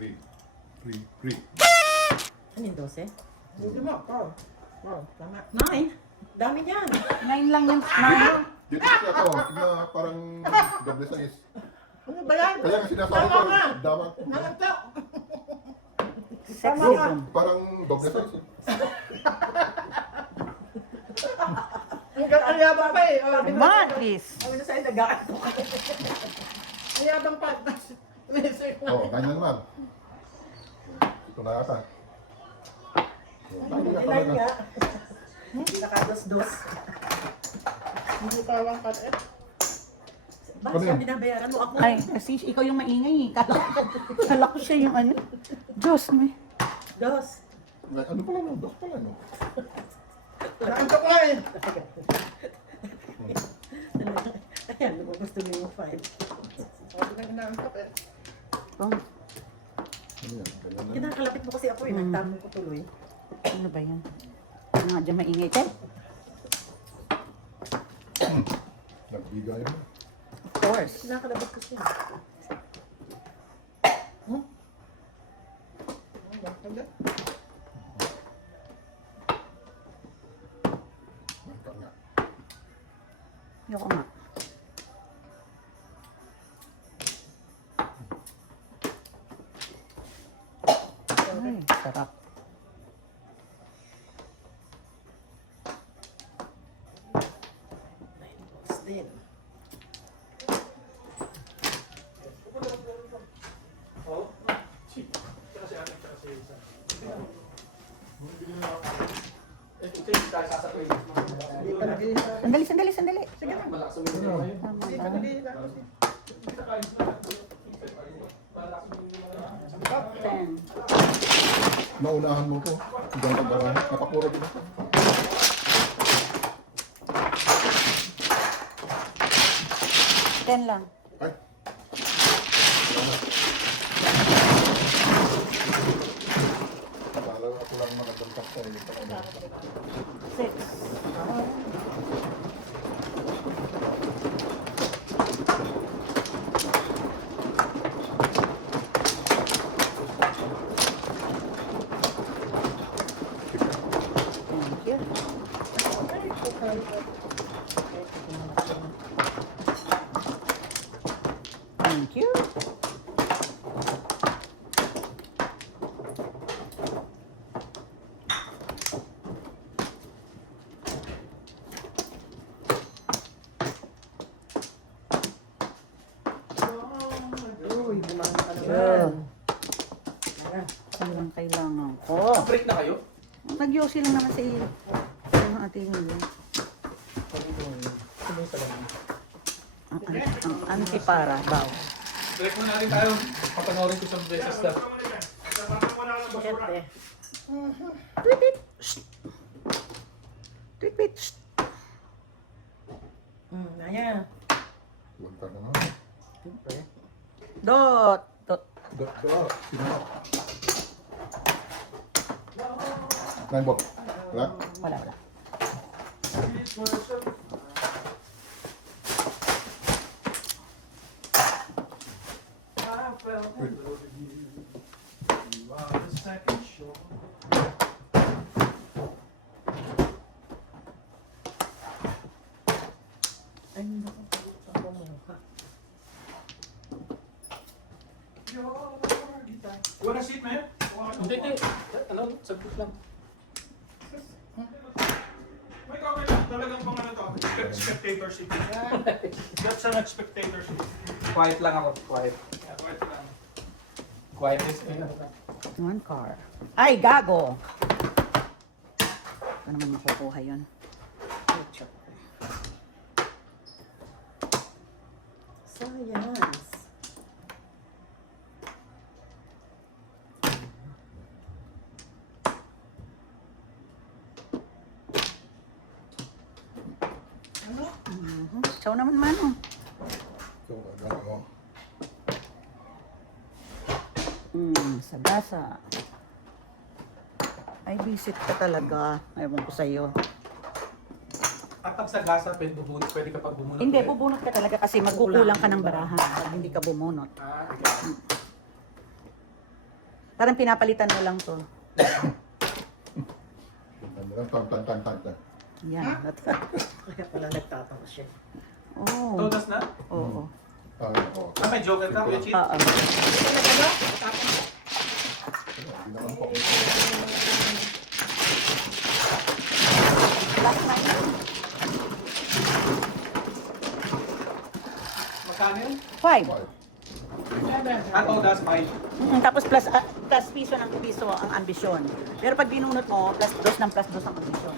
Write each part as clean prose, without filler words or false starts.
3. Ano yung 12? Hindi mo, Paul. Paul, tama. 9? Dami niyan. 9 lang yung 9. Dito siya to, na parang double size. Ano ba yan? Kaya nga sinasabi ko, Tama nga. dama, Nalagto. Sexy nga. boom. parang double size. Ang yabang pa eh. Oh, di ba? Man, please. Sabi na sa'yo, nag-aano ka. Ang yabang pa. Oh, ganyan naman. Ito na yata. Dami na Ilan talaga. nga. Nakados-dos. Hindi tawang kat eh. Bakit Ano siya yun? binabayaran mo ako? Ay, kasi ikaw yung maingay eh. Kala ko siya yung ano. Diyos, may. Dos. Ano pala no? Dos pala no? Naantok ka eh. Ayan, lumabas tuloy yung 5. Sabi nang inaantok eh. Oh, Ano yan? Ganyan na. Kinakalapit mo kasi ako eh, nagtamong ko tuloy. ano ba yan? Ano nga dyan maingay? Tay? Nagbigay mo. Of course. Kinakalapit ko siya. Hindi. Mantap nga. Ayoko nga. Ay, sarap. Still. Hindi pa nag-iisa. Sandali. Sige na. Tama Hindi pa ba? nag-iisa kasi. 10. Naunahan mo ko. Hanggang pag-arahan. Napakura din ako. Ten lang. Ay. Akala ako lang makadampak sa iyo. 6. Thank you. Thank you. Uy, bumangon ka naman. Sure. Yan lang kailangan ko. Break na kayo? Nag-yosi lang naman sa iyo. Ano ating yun? Ang antipara, baw. Break muna rin tayo. Papanoorin ko isang beses na. Siyempre. Tweet it. Shh. Tweet it. Shh. Ayan. Huwag ka naman. Siyempre. Dot. Dot. Sino? Nine ball. Wala? Wala. Wait. Ay, naku. Ang bumuka. You wanna sit, man? Hindi, hindi. Ano, saglit lang. May comment lang. Talagang pang ano to. Spectator seat. That's an spectator seat. Quiet lang ako. Quiet. Yeah, quiet lang. Quiet is One car. Ay, gago. Ano naman makukuha yun? Science. Chow naman mano. So, ano? Sagasa. Ay, visit ka talaga. Ewan ko sa'yo. At pag sa gasa, pwede ka pag bumunot. Hindi, ulit. bubunot ka talaga kasi magkukulang ka ng barahan pag hindi ka bumunot. Ah, okay. Parang pinapalitan mo lang to. Tan. Yan. Kaya pala nagtatawa siya. Oh. Todas na? Oo. Oo. May joker ka, Kuya Chip? Oo. Hindi naman po. Magkano yun? 5. Todas, 5. Tapos plus piso ng piso ang ambisyon. Pero pag binunot mo, plus 2 ng plus 2 ang ambisyon.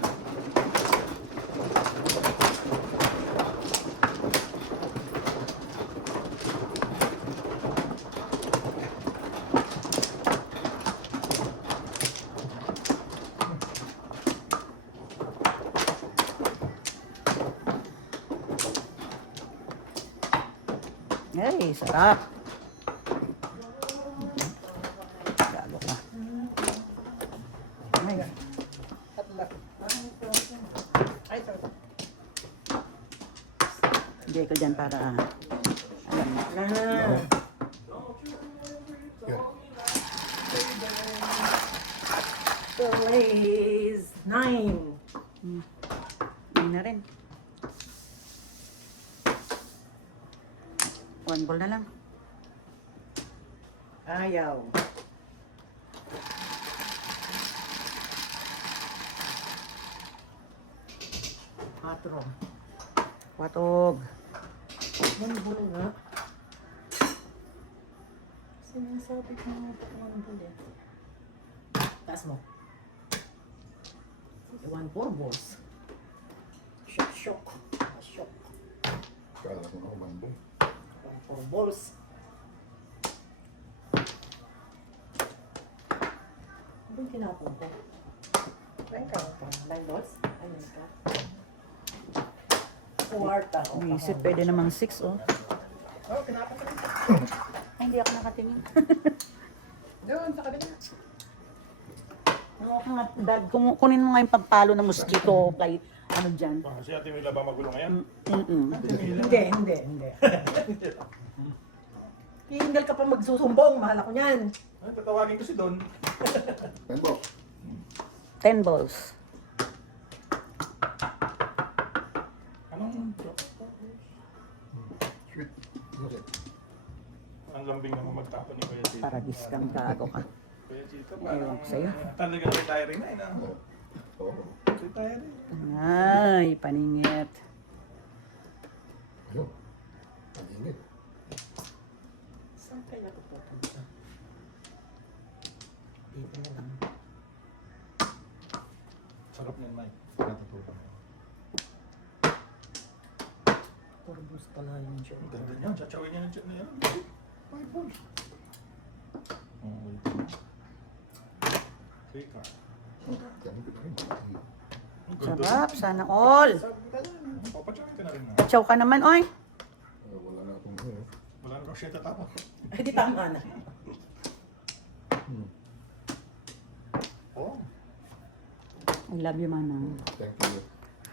Ay, sarap. Lalo ka. Ay, hindi ko dyan para alam mo. Ah, Yeah. Blaze 9. Hindi na rin. 1 ball na lang. Ayaw. Patro. Watog. Manbul nga. Sinasabi ko nga ito manbul eh. Taas mo. 1-4 balls. Shock. Kala ko na umando. 1-4 balls. Ano yung tinapon ko? Line ka. 9 balls? Ayun ka. Kuwarta. Isip, pwede namang 6, oh. Oh, tinapon ko rin. Ay, hindi ako nakatingin. Doon, sa kabila. Dad, kunin mo nga yung pagpalo ng mosquito kay ano dyan. Kasi Ate Mila ba magulo ngayon? Hindi. Hingal ka pa magsusumbong, mahal ako niyan. Ay, tatawagin ko si Don. Tempo. 10 balls. Anong Sweet. Music. ang lambing naman magtapon ni Kuya Chito? Para discount gago ka. Kuya Chito, Ewan parang ko sa'yo. talagang retiring na, ina. Oo. Retiring. Ay, paningit. Ayun. Ang ingit. Saan kaya ako pupunta? Dito na lang. Sarap niyan, Mike. Natutupan. Turbos pala yung joke. Ang ganda niyan. Chatsawin niya ng chat na yan. 5 balls. Oh, wait. 3 card. Yan ko na rin. Sarap, sana all. Papatsawin ka na rin na. Chow ka naman, oy. Wala na akong Wala na Rochetta tapos. Ay, di tama na. Oh. I love you, Manang. Thank you.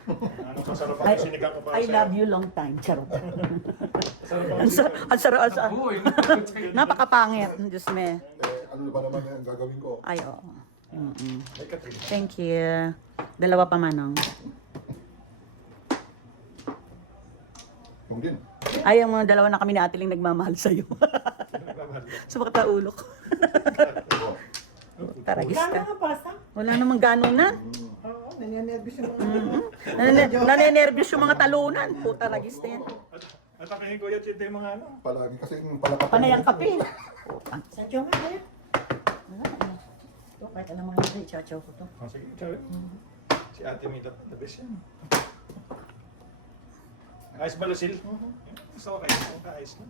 Ano sa sarap I, ang sinikang ko para I sa'yo? love you long time. Charot. Sarap ang Ang sarap, ang sarap, ang sarap. Uy. Napakapangit. Diyos me. Ano ba naman yung gagawin ko? Ay, oo. Mm-mm. Ay, Katrina. Thank you. Dalawa pa, Manang. Yung din. Ay, ang mga dalawa na kami ni Ate Ling nagmamahal sa'yo. Sumakit na ulo ko. Taragis Gano'n ka. ang pasta? Wala namang gano'n na. Oo, nanyanervous yung mga... Nanenervyos yung mga talunan. Puta, ragis na yan. At ang Kuya Chito yung mga ano. Palagi kasi yung palakatan. Panayang kape. Sa joke nga eh. Ito, kahit alam mo hindi, chachaw ko to. Oh, sige, chawin. Si Ate Mita, the best yan. Ayos ba, Lucille? Gusto ko kayo, ayos lang.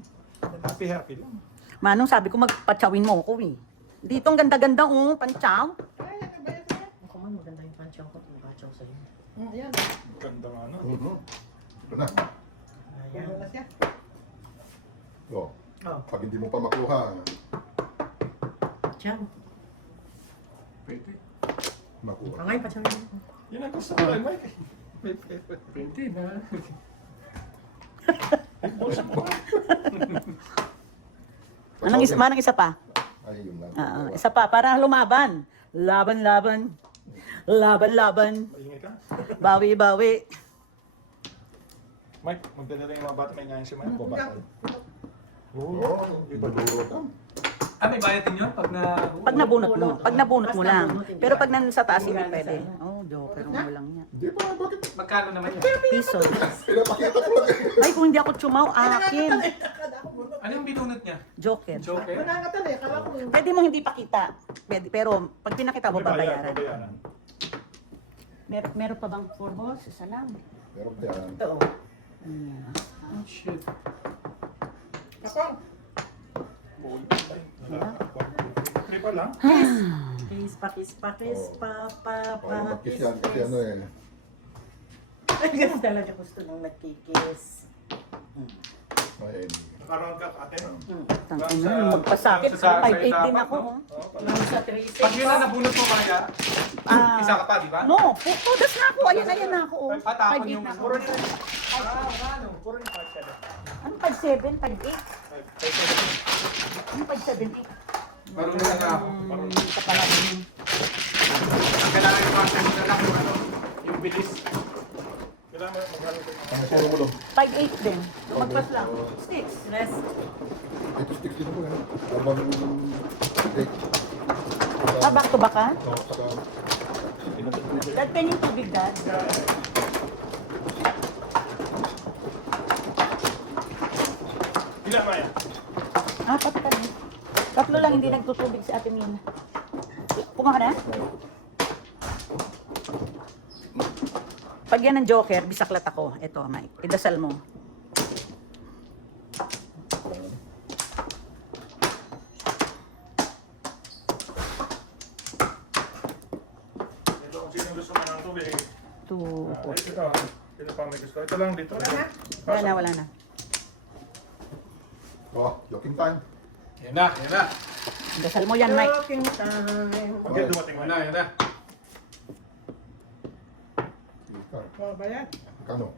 Happy lang. Manong, sabi ko magpatsawin mo ko eh. Dito ang ganda-ganda, oh, pantsaw. Ay, ano ba yan? Ako man, maganda yung panchaw ko. Tumachaw sa'yo. Ayan. Ganda nga, no? Ito na. Ayan. Wala siya. Oh. Oh, Pag hindi mo pa makuha, tiyan. Pwede. makuha. Ngayon, pachawin mo. Yun ang gusto ko lang, Mike. Pwede na. Manang isa pa. Ay, yung lang. Isa pa, para lumaban. Laban, laban. Laban, laban. Ingay ka. Bawi, bawi. Mike, magdadala yung mga bata. May ngayon si Mike. Babasal. Oo, ibaduro ka. May bayad din yun? Pag Pag nabunot mo lang. Pero pag nasa taas, hindi pwede. Oh, joker mo lang yan. Hindi pa, bakit? Magkano naman yan? Piso. Pinapakita ko lang eh. Ay, kung hindi ako tsumaw, akin. Ano yung binunot niya? Joker. Joker? Manangatan eh. Kala ko yung... Pwede mo hindi pakita. Pwede, pero pag pinakita mo, babayaran. Meron pa bang 4 balls? Isa lang. Pero yan. Ito. Ayan. Oh, shit. Kapang. Three pa lang? Kiss pa, kiss pa, kiss pa, pa, Oo, pa, mag-kiss kiss, yan. Kasi kiss. ano eh. Ay, ganun talaga gusto nung nagkikis. Ay, Nakaroon ka, ate. Tangin na, magpasakit. 5'8 din ako. Oh. Nung sa 3-6 Pag yun na nabunot mo kaya, isa ka pa, di ba? No, pudas na ako. Ayan na ako. Oh. Patapon 5'8 yung... na ako. Puro nila. Ano? Puro yung 5'7". Ano 5'7", 5'8"? Ano 5'7", 8"? Marunong na nga ako. Marunong. Sa pala yun. Ang kailangan yung content na lang yung ano, yung bilis. Kailangan maghanap ko. ang solo mo doon. 5'8 din. Lumagpas lang. Sticks. Rest. Ito sticks din ako eh. Habang cake. Back to back ka? Oo, saka Dad, penny tubig, Dad. Ilan Maya? Apat ka din. Tatlo lang hindi nagtutubig si Ate Mina. Punga ka na? Pag yan ng joker, bisaklat ako. Ito, Mike. Idasal mo. Ito kung sino gusto mo ng tubig. 2, Ito. Sino pa may gusto? Ito lang dito. Wala na, wala na. oh, joking time. Yan na, yan na. Idasal mo yan, Mike. Joking time. Okay, dumating mo na, yan na. Oh, ba yan? Kano?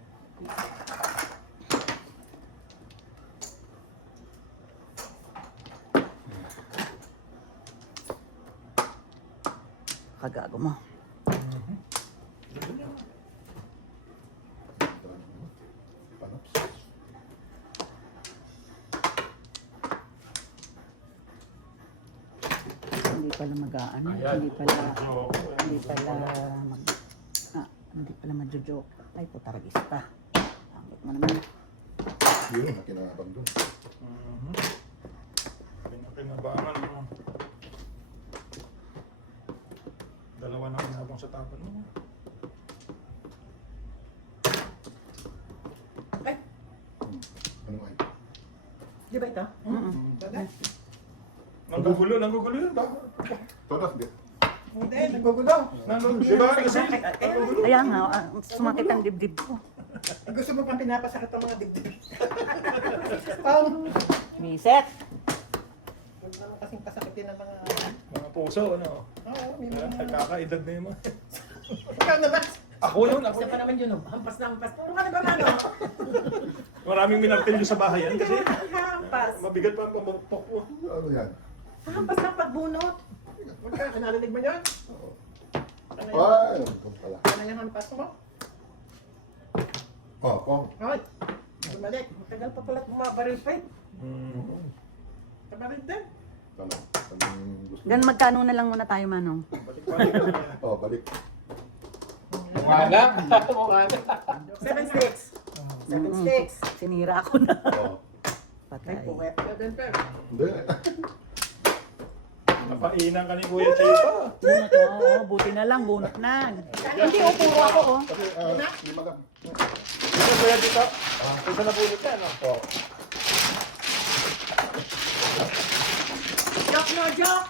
Kagago mo. Panaps. Hindi pala mag-aano. Ayan. Hindi pala madjo-joke. Ay, putaragista. Bakit mo naman? Yun, nakinabang doon. Pinabangan mo. Dalawa na kinabang sa tapan mo. Ano ay? Di ba ito? Nanggugulo yun ba? Todas, di. Hindi, nagugulo. Nanggugulo. Di ba kasi? Nanggugulo. Kaya nga, sumakit ang dibdib ko. Gusto mo pang pinapasakit ang mga dibdib. Pang... Miset! Huwag naman kasing pasakitin ng mga... Mga puso, ano? Oo, may mga... Nagkakaedad na yun mga. Ikaw naman. Ako yun, ako Isa pa yun. naman yun, oh. Hampas na hampas. Puro ka na ba ano? Maraming minartilyo sa bahay yan kasi Hampas. mabigat pa ang pamukpok mo. Ano yan? Hampas ng pagbunot. Huwag ka, narinig mo yun? Oo. Ano yun? Ay, ano pala. Ano yung hampas mo? Oh, Pong. Ay, bumalik. Tagal pa pala bumabaril pa eh. Kabalik din. Ano? Anong gusto? Gan magkano na lang muna tayo, Manong? Balik-balik kasi yan. Oh, balik. Mukha na. Mukha na. 7 sticks. 7 sticks. Sinira ako na. Oh. Ay, Patay. puwet. Seven pen. Hindi. Napainan ka ni Kuya Chepa. Bunot, oo. Buti na lang, bunot na. Hindi, puro ako, oh. Kasi, lima lang. Ito Kuya dito. Ito na bunot yan. Oh. Joke no joke.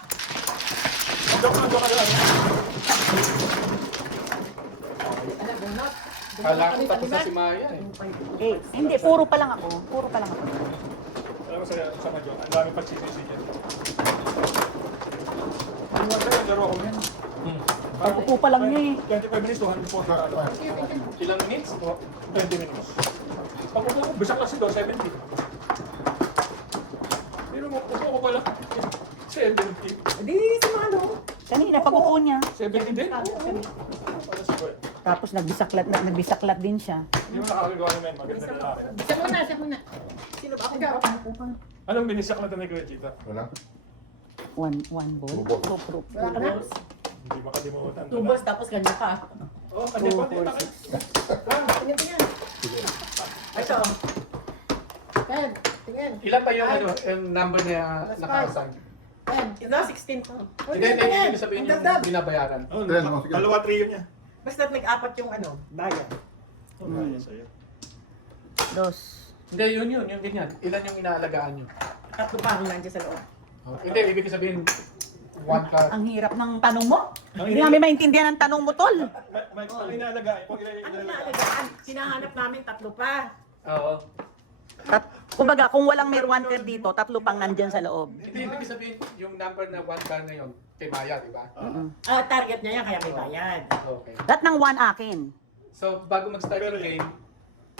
Joke na joke na. Ano, bunot? Kala ko tapos na si Maya eh. Eh, hindi, puro pa lang ako. Puro pa lang ako. Alam mo sa joke, ang dami pagsisisi dyan. Ano ba tayo? Laro ako yan. Pagpupo pa lang niya eh. 25 minutes, 240. Ilang minutes? 20 minutes. Pag upo ko, bisak kasi daw, 70. Pero mo, upo ko pala. 70. Hindi, sa mga ano. Kanina, pag-upo niya. 70 din? Ah, Para sa kuya. Tapos nagbisaklat din siya. Hindi mo nakakagawa naman. Maganda na akin. Siya muna. Sino ba? Ikaw. Anong binisak na ito ni Kuya Chita? Wala. One ball. Two balls. Two Wala ka na? Hindi makalimutan. Two balls tapos ganyan pa. Oh, ano ba? Tingnan. Ito. Ken, tingin. Ilan pa yung ano, yung number na naka-assign? Ken, Ito, 16 to. Hindi, hindi sabihin yung Ang binabayaran. Oh, Ten, oh, sige. dalawa trio niya. Basta nag-apat yung ano, bayan. Oh, kaya sa'yo. Dos. Hindi, yun, yung ganyan. Ilan yung inaalagaan nyo? Tatlo pa ang nandiyan sa loob. Hindi, ibig sabihin, one car. Ang hirap ng tanong mo. Ang Hindi namin maintindihan ang tanong mo, tol. May inaalagay. Kung Ano inaalagay. na alagaan? Hinahanap namin tatlo pa. Oo. Kumbaga, kung walang may wanted dito, tatlo pang nandyan sa loob. Hindi, ibig sabihin, yung number na one car na yun, kay Maya, di ba? Target niya yan, kaya may bayad. Okay. Lahat ng one akin. So, bago mag-start yung game,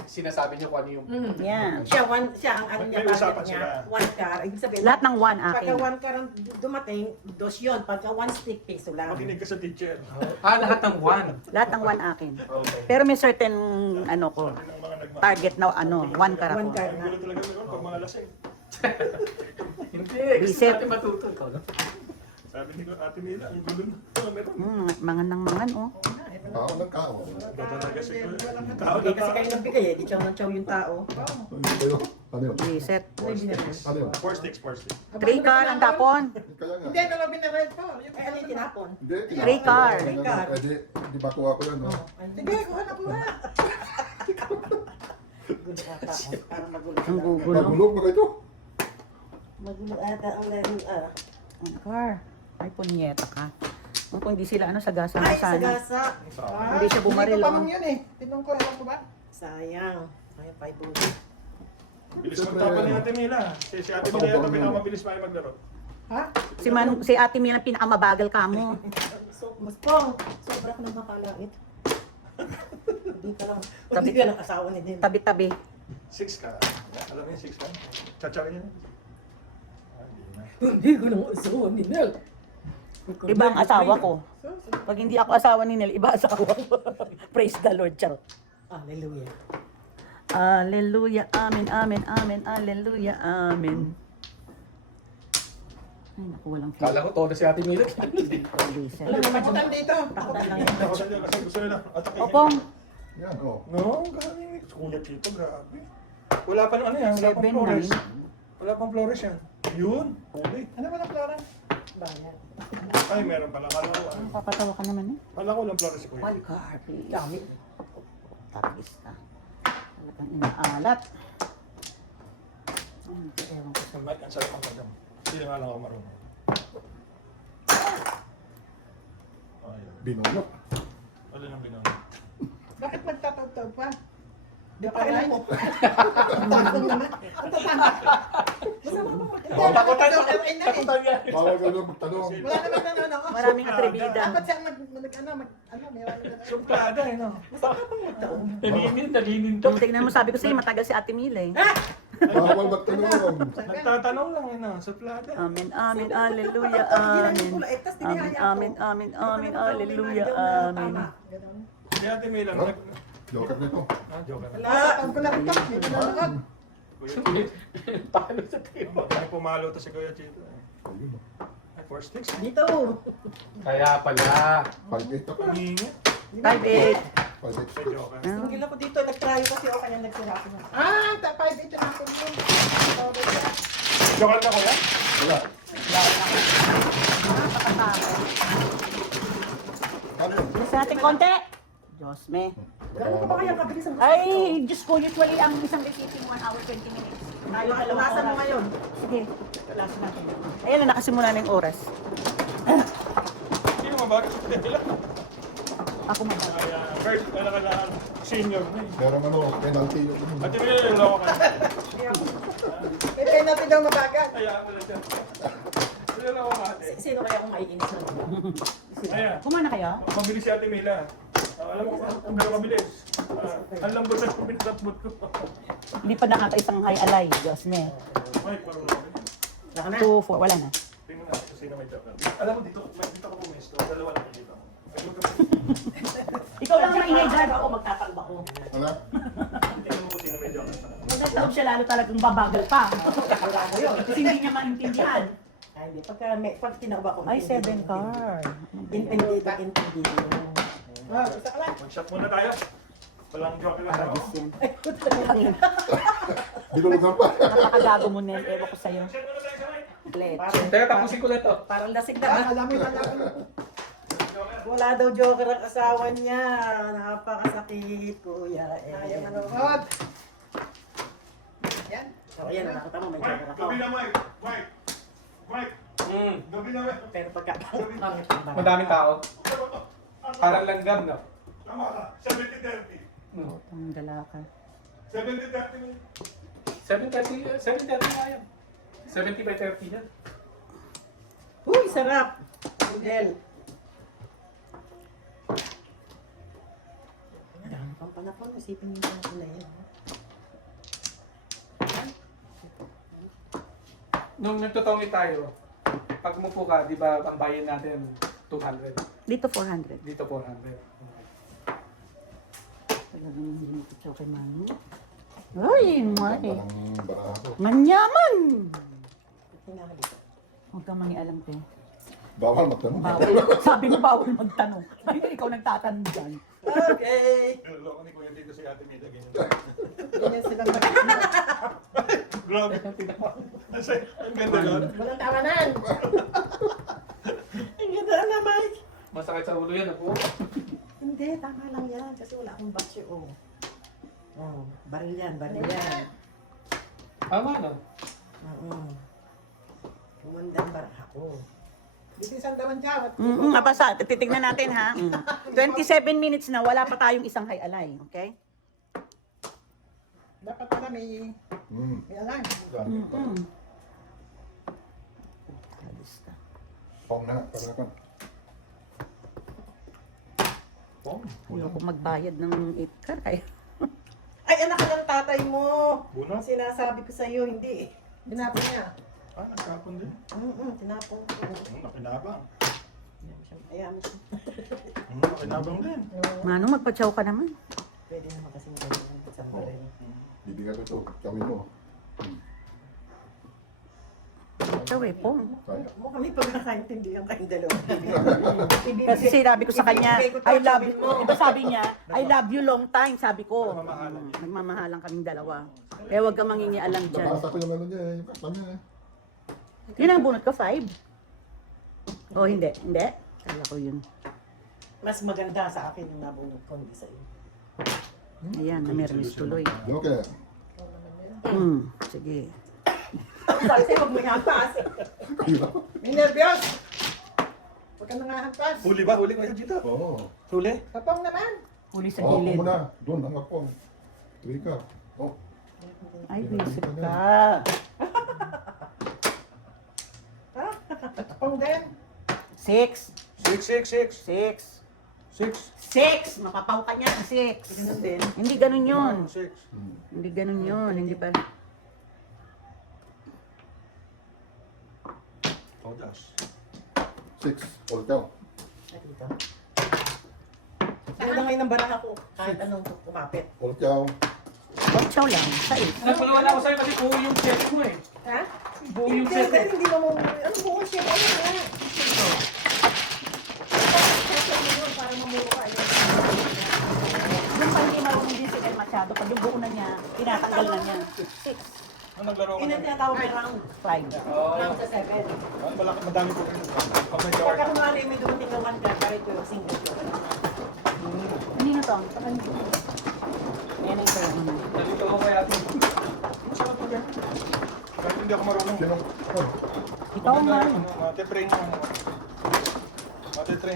sinasabi nyo kung ano yung... Yan. Siya ang ano niya, May usapan target niya, sila. one car. Ibig sabihin, Lahat ng one pagka akin. one car ang dumating, dos yun. Pagka one stick, piso lang. Makinig ka sa teacher. Lahat ng one. Lahat ng one akin. Okay. Pero may certain, ano ko, Ng mga nagmahal. target na, one car One ako. car Ang na. gulo talaga meron pag mga lasing. Hindi, gusto Visit. natin matuto ko. No? Sabi ni Ate Mila, ang gulo na. Meron. Mangan ng mangan, oh. Kao ng kao. Ba talaga siguro. Tao Hindi na kasi tao. kayo nagbigay eh. Di chow ng chow yung tao. Hindi kayo. Ano yun? Reset. Ano yun? Four sticks. 3 car ang tapon. Kaya nga. Hindi, ano binared po? Eh, ano yung tinapon? Hindi. Three car. Three car. Eh, di ba kuha ko yan, no? Sige, kuha na kuha. Parang magulo. Ang gugulo. Nagulog ba kayo? Magulo ata ang laro. Ang car. Ay, punyeta ka. Kung hindi sila, sagasan Ay, ko sana. sagasa. Hindi siya bumaril, Hindi ko pa oh. nun yun eh. Tinong ko, alam ko ba? Sayang. Kaya 5 balls. Bilis magtapan ni Ate Mila. Si Ate Mila yata pinakamabilis pa kayo maglaro. Ha? Si Ate Mia ang pinakamabagal ka mo. So, mas pong. Sobra ka nang makalait. Hindi ka lang. Hindi ka ng asawa ni Din. Tabi-tabi. 6 ka. Alam mo yung 6 ka? Tsatsakin niya. Hindi na. Hindi ko nang asawa ni Nel. Iba ang asawa ko. Pag hindi ako asawa ni Nel, iba asawa ko. Praise the Lord, charot. Hallelujah. Hallelujah, amen, amen, amen, hallelujah, amen. Ay, naku, walang Kala ko todo si Ate Mila. foundation. Alam mo, mabutan dito. Takutan lang Ako ito. sa inyo kasi gusto nila. Atakin niya. Opong, Yan, oh. No, galing. Kuya Chito, grabe. Wala pa ano yan. Wala pang 7, Flores. 9. Wala pang Flores yan. Yun. Huli. Ano ba na, Flora? Bayad. Ay, meron pala. Kala ko. Papatawa ka naman eh. Kala ko lang Flores ko One yun. car, please. Dami. Tapos na. Talagang inaalat. Ewan ko sa'yo. Ang sarap ang kadam. Hindi nga lang ako marunong. Ayun. Binulok. Wala nang binawa. Bakit magtataw-taw pa? Di pa kailan mo. Ang tapang naman. Ang tapang. Masama mo Takutan magtataw. Bawal ka lang magtanong. Wala naman nanonood. Maraming atribida. Dapat siyang may Suplada eh, no? Nalinin Kung tignan mo, sabi ko sa'yo, matagal si Ate Mila eh. Bawal magtanong. Nagtatanong lang eh, no? Suplada. Amen, amen, hallelujah, amen. Amen, amen, amen, amen, hallelujah, amen. Si Ate Mila, Huh? Joker na ito. joke na. Ang ko na rin ito. Hindi ko nanonood. Kuya Paano sa team? Ay, pumalo to si Kuya Chito. Ayun, oh. Ay, 4 sticks. Dito. Kaya pala. 5-8 ka pa. Hihingi. 5-8. 5-8. Ay, joke. Tingil ako dito. Nag-try kasi ako kaya nagsira ako. 5 ito na ako yun. Joke lang ka, Kuya? Wala. Ano yun? Gusto natin konti. Diyos me. Gano'n ko ba kaya kabilis ang Ay, Diyos ko, usually ang isang receiving 1 hour, 20 minutes. Tayo Lumasan mo ngayon. Sige, last natin. Ayan na, nakasimula na yung oras. Hindi naman ba? Ako mo. First, kailangan senior na eh. Pero ano, penalty yung Ate Mila, yung loko ka. May penalty daw mabagat. Hayaan mo lang siya. Yung loko ka, ate. Sino kaya kung maiinis na? Ayan. Kumana kayo? Mabilis si Ate Mila. Alam mo, pero mabilis. Ang lambot na yung pinatapot ko. Hindi pa nakaka isang high alay. Diyos me. Ay, parang laki. Baka na. 2, 4, wala na. Tingnan natin. Sino may joker? Alam mo, dito ko pumesto. Dalawa lang dito. Ikaw lang maingay drive ako, magtatakbo ko. Wala? Tingnan mo kung sino may joker. Pag nagtaob siya, lalo talagang babagal pa. Wala ko yun. Kasi hindi niya maintindihan. Ay, hindi. Pag tinaba ko. Ay, 7 car. Intindi. Ah, isa ka lang. Mag-shot muna tayo. Walang joker lang ako. Binulugan pa. Napakagago mo, Nel. Ewan ko sa'yo. Shot muna tayo sabay. Leche. Teka, tapusin ko lang to. Parang lasig na. Alam mo. Wala daw joker ang asawa niya. Napakasakit, kuya. Ayaw manood. Yan. So, ayan, nakita mo, may Mike, joker ako. gabi na Mike. Mike. Gabi na Mike. Pero pagkakangit ang bata. Madaming tao. Parang langgam, no? Tama ka. 70-30. Ang galaka. 70-30. 7:30 nga yan. 70 by 30 yan. Uy, sarap. Angel. Dami pang panahon. Isipin niyo yung kulay yan. Nung nagtotongi tayo, pag umupo ka, di ba ang bayan natin 200. Dito 400. Dito 400. Talagang hindi nito kay Manu. Ay, mali. Parang barato. Manyaman! Tingnan ka dito. Huwag kang mangialam, te. Bawal magtanong. Bawal. Sabi mo bawal magtanong. Ay, ikaw nagtatanong dyan. Okay. Niloloko ni Kuya dito si Ate Mila. Ganyan. Ganyan silang mag-ina. Grabe. Ang ganda nun. Walang tawanan. Ang ganda na, Mike. Masakit sa ulo yan, ako. Hindi, tama lang yan. Kasi wala akong batch oh. Oh, baril yan, baril yan. Tama, no? Oo. Kumandang barak ako. Dito isang dawan dyan. Mapasa, titignan natin ha. 27 minutes na, wala pa tayong isang high alay. Okay? Dapat pala may alarm. Pong na, para ka. Wala ko magbayad ng 8 car. Kaya Ay, anak ka ng tatay mo. Buno? Ang sinasabi ko sa'yo, hindi. Tinapon niya. Ah, nagkapon din. Tinapon ko. Nakinabang. Ayan. Nakinabang din. Mano, magpatsaw ka naman. Pwede naman kasing ganyan sa baril. Bibigyan ko ito. Kami mo. Patsaw eh, po. Kaya. Mo kami pagkakaintindihan kayong dalawa. Kasi sinabi ko sa kanya, I love you. Ito sabi niya, I love you long time, sabi ko. Nagmamahalan kaming dalawa. Kaya huwag kang mangingialam dyan. Nabasa ko yung ano niya eh. Yung kasta niya eh. Yun ang bunot ko, 5. Oh, hindi. Hindi. Kala ko yun. Mas maganda sa akin yung nabunod ko, hindi sa'yo. Ayan, namirmis tuloy. Joker. Sige. Sabi sa'yo, huwag mo ihampas. May nervyos. Huwag ka nangahampas. Huli ba? Huli ko yung dito. Oo. Huli? Kapang naman. Huli sa Oo, gilid. muna. Doon, ang apong. Trika. Oh. Ay, visit ka. Kapang din. 6. 6. 6. 6. 6! Mapapaw ka niya ng 6. Ganun din. Hindi ganun yun. 6. Hindi ganun yun. Hindi pa. Todas. 6. All down. Ay, dito. Ano na ngayon ang baraha ko? Kahit anong kumapit. All down. Patsaw lang. 6. Nagpagawa ako sa'yo kasi buo yung set mo eh. Ha? Buo yung Hindi, set dahil eh. hindi mo ano buong siya? Ano nga? Para mamuro ka. Yung pa hindi marunong din si El masyado. Pag yung buo na niya, tinatanggal na niya. 6. Ang naglaro ko Yun ang tinatawag na round. 5. Round sa 7. Malaki, madami po kayo. Pag may Pagka joker. kumali, may dumating na 1 ka, kahit yung single ko. Kanino to? Ayan na ito. Nalito ako kay ate. Sarap po yan. Kahit hindi ako marunong. Sino? Oh. Ikaw ang man. Mate-train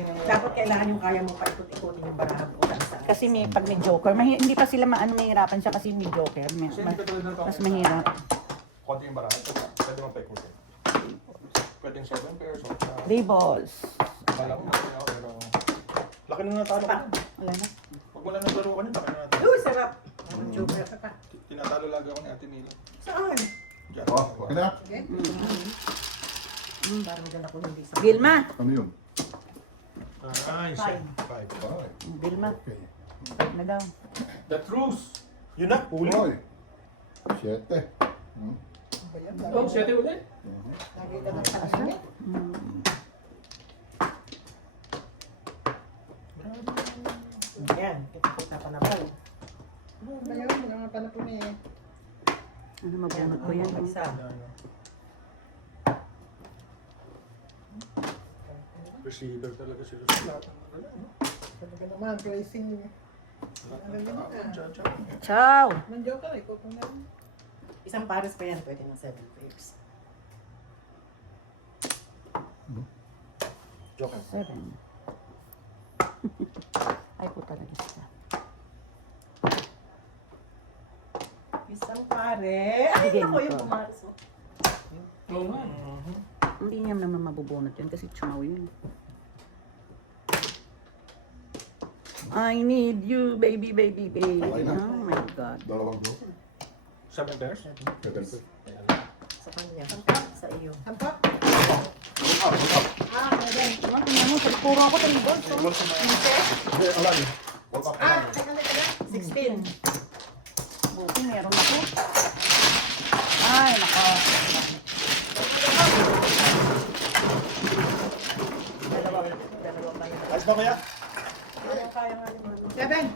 yung Dapat kailangan yung kaya mo paikot-ikotin yung baraha ko. Kasi may, pag may joker, hindi pa sila mahirapan siya kasi may joker. Mas mahirap. konti yung barahan. Pwede mo paikutin. Pwedeng 7 pairs o 3 balls. malang na kayo, pero laki na natalo ko. Wala na. Pag wala nang laro ko niya, laki na natalo. Uy, sarap! Ang joker ka pa. Tinatalo lagi ako ni Ate Mila. Saan? Diyan. Oh, okay na. Okay. Parang dyan ako hindi sa... Vilma. Ano yun? Ay, Five. Five. Five. Vilma. Okay. Na daw. The truth. Yun na, huli. Hoy. Siyete. Oh, 7 ulit. Nakita ng kalasya. Yan, kita pa naman. Ngayon, mga panapon eh. Ano mabunot ko yan? Isa. Receiver talaga sila sa lahat. Talaga naman, placing. Ano yun Ciao. Nandiyo ka, ikaw kung meron. Isang pares pa yan, pwede ng 7 waves. Joker. 7. Ay po talaga sila. Isang pare. Ay, Sige, ako yung ito. pumares mo. Oo nga. Hindi niya naman mabubunot yun kasi chow yun. I need you, baby, baby, baby. Okay na. Oh my God. Dalawang go. 7 pairs? Seven. Sa kanya. Sa iyo. Hampak. Ano, puro ako sa libon. Hindi, alay. Wala pa. 16. Buti, meron ako. Ay, naka. Dalawa pa yun. Ayos ba kaya? Kaya nga naman. 7.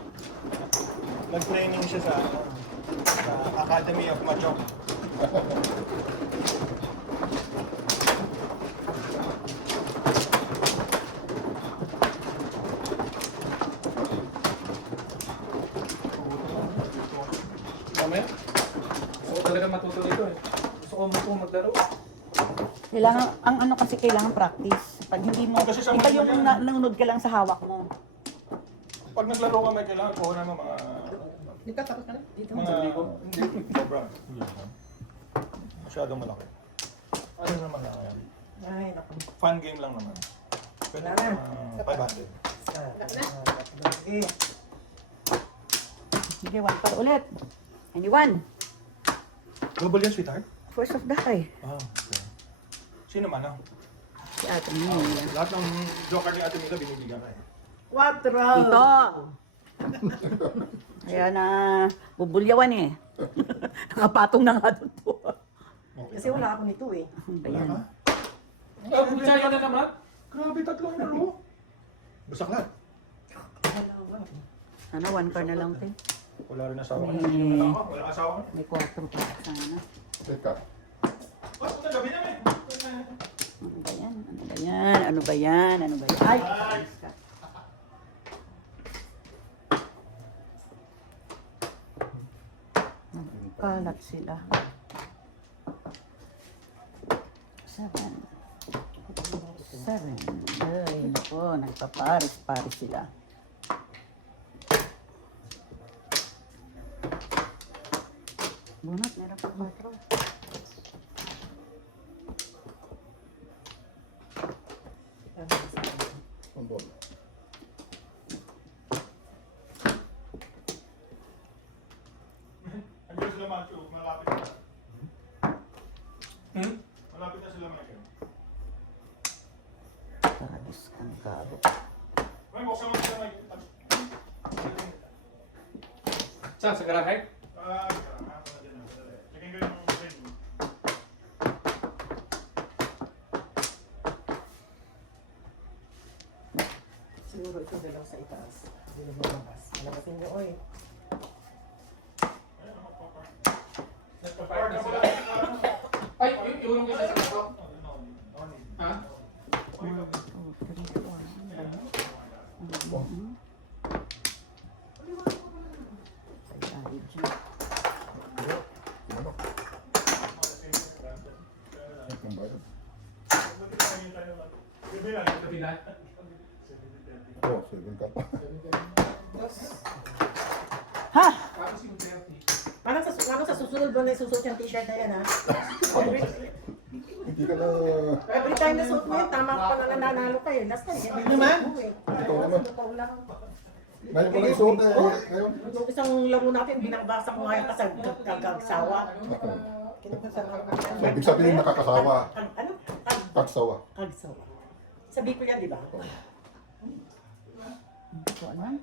Nag-training siya sa Academy of Mahjong. Mamaya. Gusto ko talaga matuto nito eh. Gusto ko maglaro. Kailangan, ang ano kasi kailangan practice. Pag hindi mo, Kasi sa iba mga yung yan. nanonood ka lang sa hawak mo. Pag naglaro ka, may kailangan kuha mo mga... Dito, tapos ka na. Dito. Mga... Hindi, sobra. Masyadong malaki. Ano naman lang yan? Ay, naku. Fun game lang naman. Pwede Wala na. 500. Sige. Sige, one pa ulit. Anyone? Double yan, sweetheart? First of the high. Ah, okay. Sino man, ah? Si Ate Mila. Lahat ng joker ni Ate Mila binibigyan ka eh. 4. Ito! Kaya na, bubulyawan eh. Nakapatong na nga doon po. Okay. Kasi wala ako nito eh. Ayan. Ah, butsayo na naman. Grabe, tatlong laro. Basak lahat. Ano, one car na lang, te. Wala rin asawa ka. Eh. Wala asawa ka. May 4 pa sana. Teka. Ba't na gabi namin? Ano ba yan? Ano ba yan? Ano ba yan? Ano ba yan? Ay! Ay! Kalat sila. 7. 7. Ay, nako, nagpaparis-paris sila. Bunot, meron pa 4. Ang ball. Andiyan sila Matthew, malapit na. Hmm? Malapit na sila Michael. Paradis ang kabo. May buksan mo sila Michael. Saan? Sa garahe? Ah, ako na dyan. Lagyan ko yung menu. Siguro ito dalaw sa itaas. Hindi na lumabas. Malabasin niyo, oy. Nagpa-fire na sila. Ay, yung isa sa kaso. Ha? Ano? Ang bayad. Kabila. Oh, 7 ka pa. Ha? Tapos yung 30. Parang sa susunod ba na susunod yung t-shirt na yan, ha? Hindi ka na... Every time na suot mo yun, tama ka pa na nananalo ka eh. Last time, yan. Naman? Ito naman. Ikaw lang. Ngayon ko lang isuot eh. Ngayon. Yung isang laro natin, binabasa ko nga yung kasagsawa. Kinukasama ko. So, ibig sabihin nakakasawa. Ano? Kaksawa. Kagsawa. Sabi ko yan, di ba? Hindi ko alam.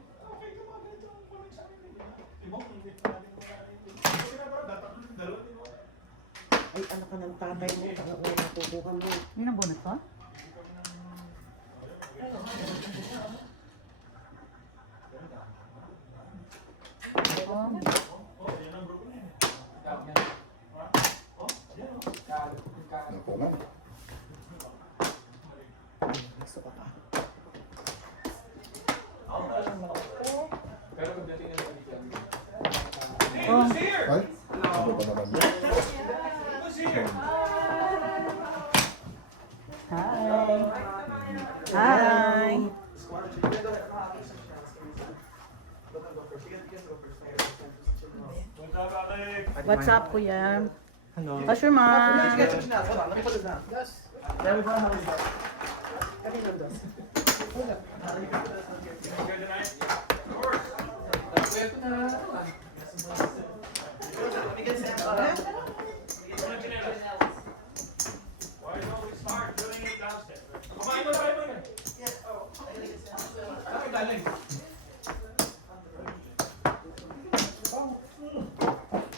Ay, ano ka ng tatay mo? Ano ka natutukan mo? Yun ang bonus ko? Oh. Napo na. Gusto ko pa. Pero pagdating ng weekend, Oh. Ay, ano ba naman yun? Hi. Hi. What's up, kuya? Hello. How's your mom? Kami ng dos.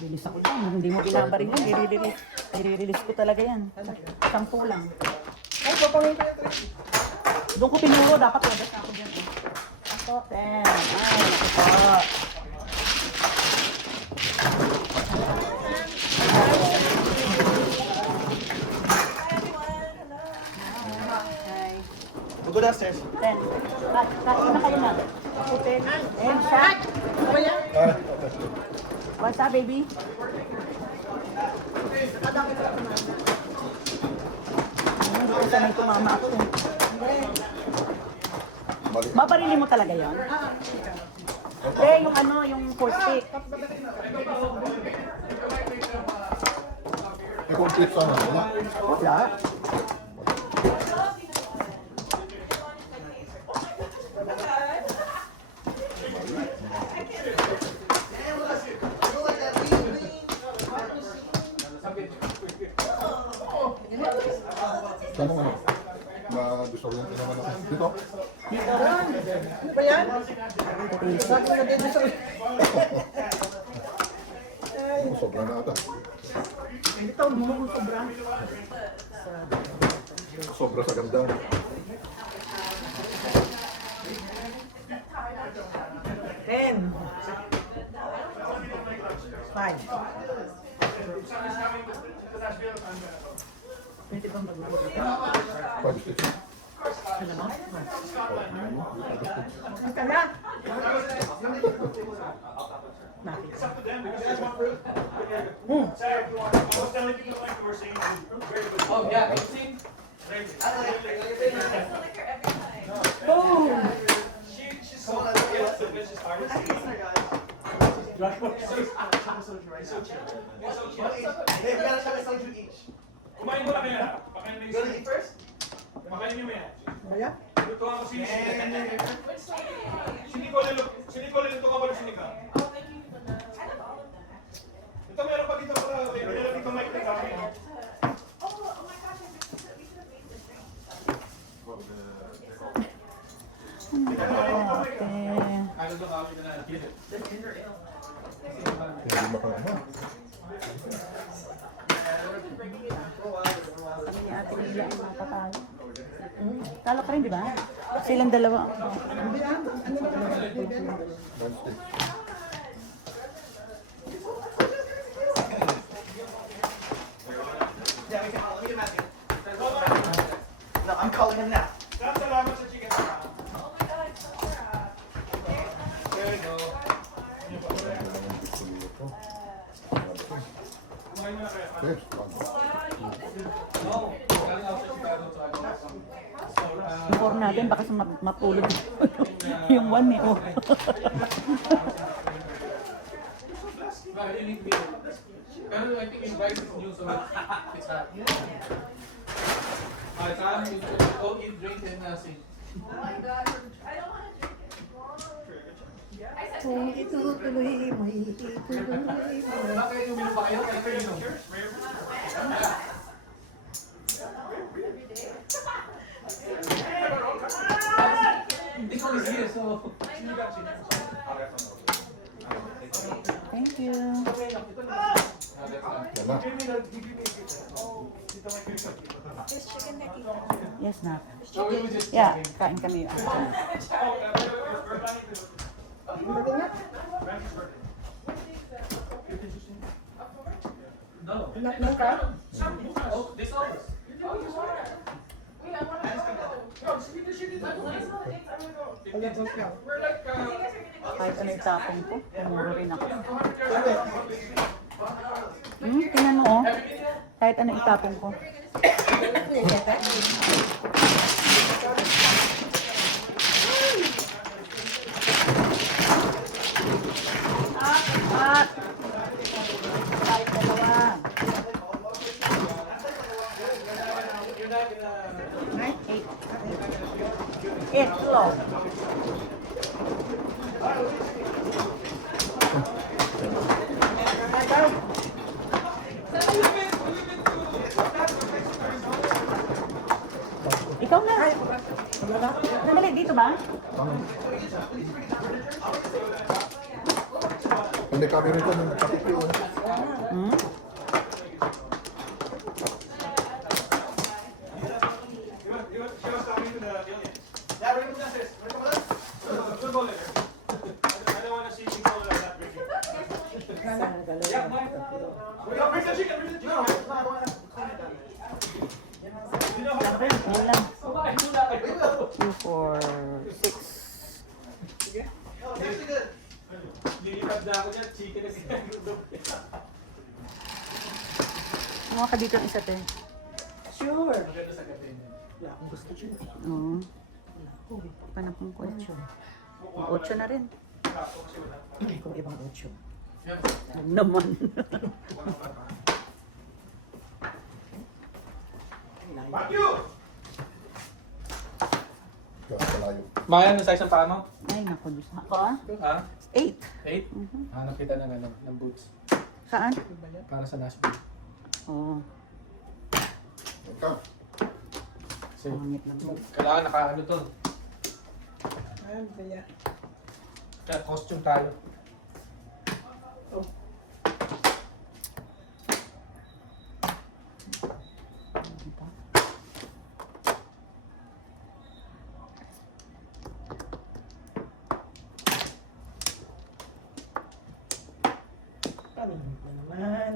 Lilis ako lang. Hindi mo binabarin yan. I-release ko talaga yan. 10 lang. Ay, papangin ko yung Tracy. Doon ko pinuro. Dapat wabas ako dyan. Ako, 10. Ay, ako po. Hi. We'll go downstairs. 10. Kain na kayo na. Ako 10. And shot. Ah, What's up, baby? Hindi ko sanay tumama ako. mali. Babarili mo talaga yon? Eh, yung ano, yung pork stick. I-complete sana. Wala. Wala. Tanong ano? Na-disorient naman ako. Dito? Ano ba yan? Sabi ko na dito sa... Ay, Sobra na ata. Ito, bumukul sobra. Sobra sa ganda. Ten. Five. Pwede bang mag-bukul? 5 sticks. Ang kala. oh yeah, 18. Kumain mo lang yan. Pakain na yung first? Pakain niyo mo yan. Baya? Luto ako si Nicole luto ka wala si Nicole. Ito meron pa dito para meron dito mic na kami. Ano daw kami na nakikita? Hindi makaano. Talo ka rin, di ba? Silang dalawa. Hindi ah. Ano ba naman? 5 sticks. No, I'm calling him now. Salamat sa chicken. There we go. Kumain mo na kaya. Yes. Inform natin, baka mapulog yung one eh. Oh. Pero I think invite is new, so it's time you go eat, drink, and sing. Oh my god, I don't want to drink it anymore. I said Kung itutuloy mo, itutuloy mo. Bakit uminom ba kayo? Kaya kayo uminom. Hindi ko easier, so... Thank you. Yan na. Yes, na. So we will just... Yeah, kain kami. No. Nang ka? Oh, this office. Alam ko ka. Kahit ano yung tapong ko, tumuro rin ako. Tingnan mo oh. Kahit ano itapong ko. At! Kahit dalawa. Eight. Eight long. Ikaw na. Dali, dito ba? Hindi kami rito ng kapityo. Hmm? Yan lang. 2, 4, 6. Lilipad na ako dyan, chicken na siya. Mga ka dito ang isa te. Sure. Maganda sa gabi. Wala akong gusto dyan. Oo. Panapong ko. 8 na rin. Kung ibang ocho. Huwag naman. Matthew! Kaya palayo. Maya, ano size ang paa mo? Ay, naku, Diyos. Ako ah? Ha? 8. 8? Hanap kita ng ano, ng boots. Saan? Para sa Nashville. Oo. Ikaw. Kasi, Pangit lang. kailangan naka-ano to. Ano ba yan? Kaya costume tayo. Paano ba naman?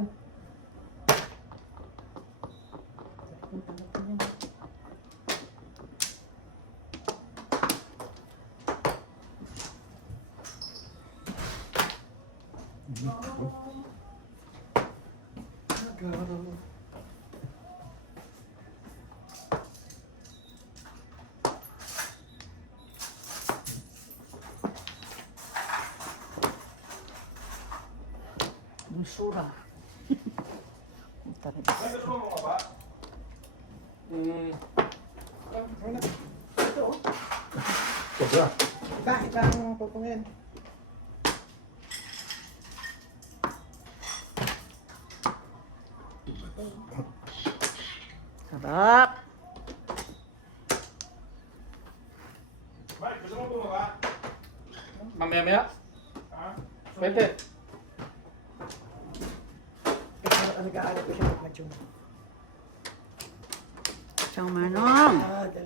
Busura. Tara. Sobra. Bakit ang pupungin? Sarap. Mike, gusto mo bumaba? Mamaya-maya? Ha? Pwede. Kasi nag-aaral ko siya mag-mature. Siyang manong. Talaga.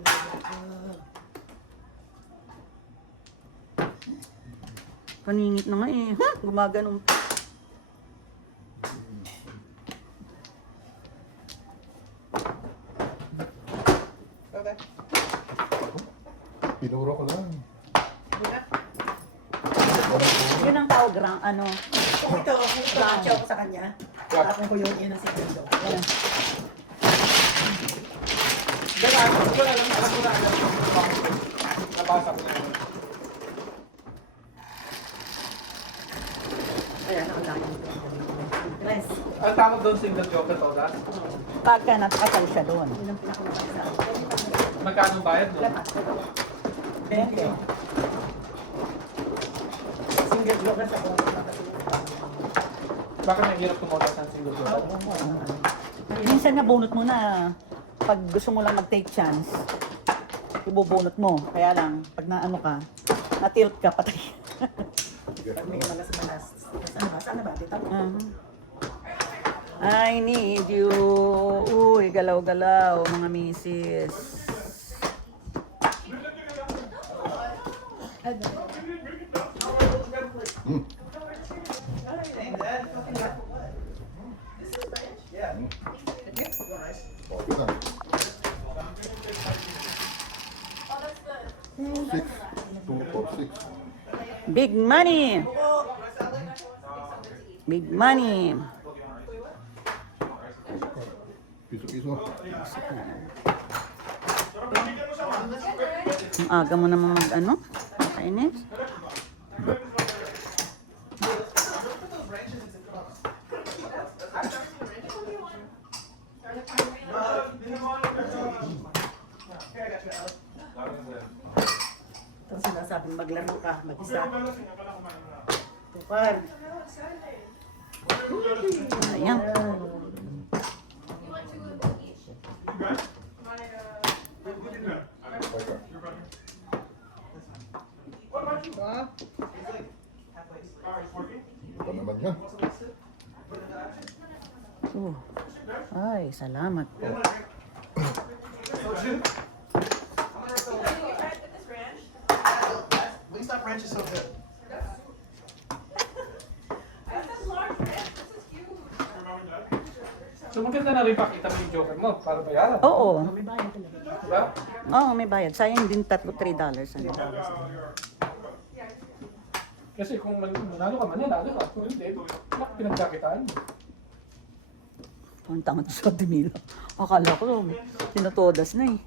Kaningit na nga eh. Gumaganong. Okay. Pinuro ko lang. Muna. Yun ang tawag ano. Kung ito match ako sa kanya, tapos ko yun ang segundo. Yan. Diba, siguro alam ko na agad. Nabasa ko na yun. Ayan, ang laki. Nice. Ang tawag doon single joker to, da? Pagka nakasal siya doon. Yun ang pinakamatang sa akin. Magkano bayad doon? Lahat. 20. Single Bakit nahihirap kumonta sa single total? Minsan nga bunot mo na. Pag gusto mo lang mag-take chance, ibubunot mo. Kaya lang, pag naano ka, na-tilt ka, patay. Pag may malas-malas. Saan ba? Saan ba? Dito? I need you. Uy, galaw-galaw, mga misis. Okay na. 6, 2, 4, 6. Big money. Big money. Piso-piso. Ang aga mo naman mag-ano? Kainis? Ito sinasabing maglaro ka, mag-isa. Tukar. Ayan. Ito naman yan. Ay, salamat po. So maganda na rin pakita mo yung joker mo para bayaran. Oo. Diba? Oo, may bayad. Sayang din tatlo $3. Ano? Kasi kung manalo ka, manalo ka. Kung hindi, pinagkakitaan mo. Ang tanga sa Dimila. Akala ko, tinutodas na eh.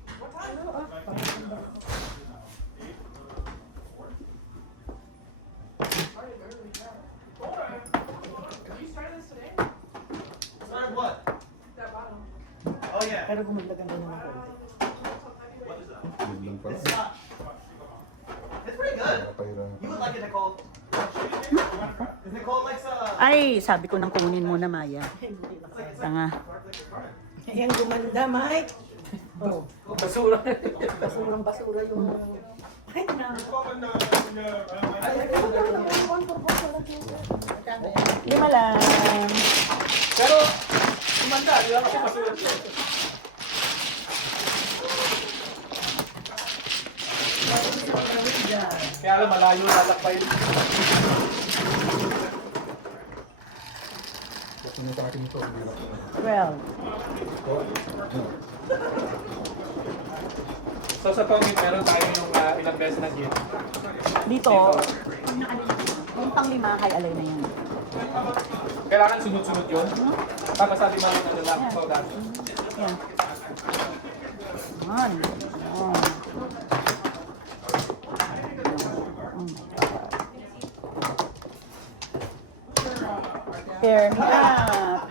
Pero gumaglagan din naman ko. Yun lang pala. It's pretty good. Nakapahira. You would like it, Nicole. Because Nicole likes Ay, sabi ko nang kunin muna, Maya. Tanga. Yan gumanda, Mike. Oh, Basura. basurang basura yung... Ay, na. Lima lang. Pero, kumanda, di ba? Kasi basura siya. Kaya alam, malayo lalakbay. Basta nyo sa akin ito. Hindi na. 12. So sa Tommy, meron tayo yung ilang beses na gift. Dito, yung pang-lima, kay alay na yan. Kailangan sunod-sunod yun. Para sabi mo lang na lang, paulan. Yan. Yan. Oh. Pair me up.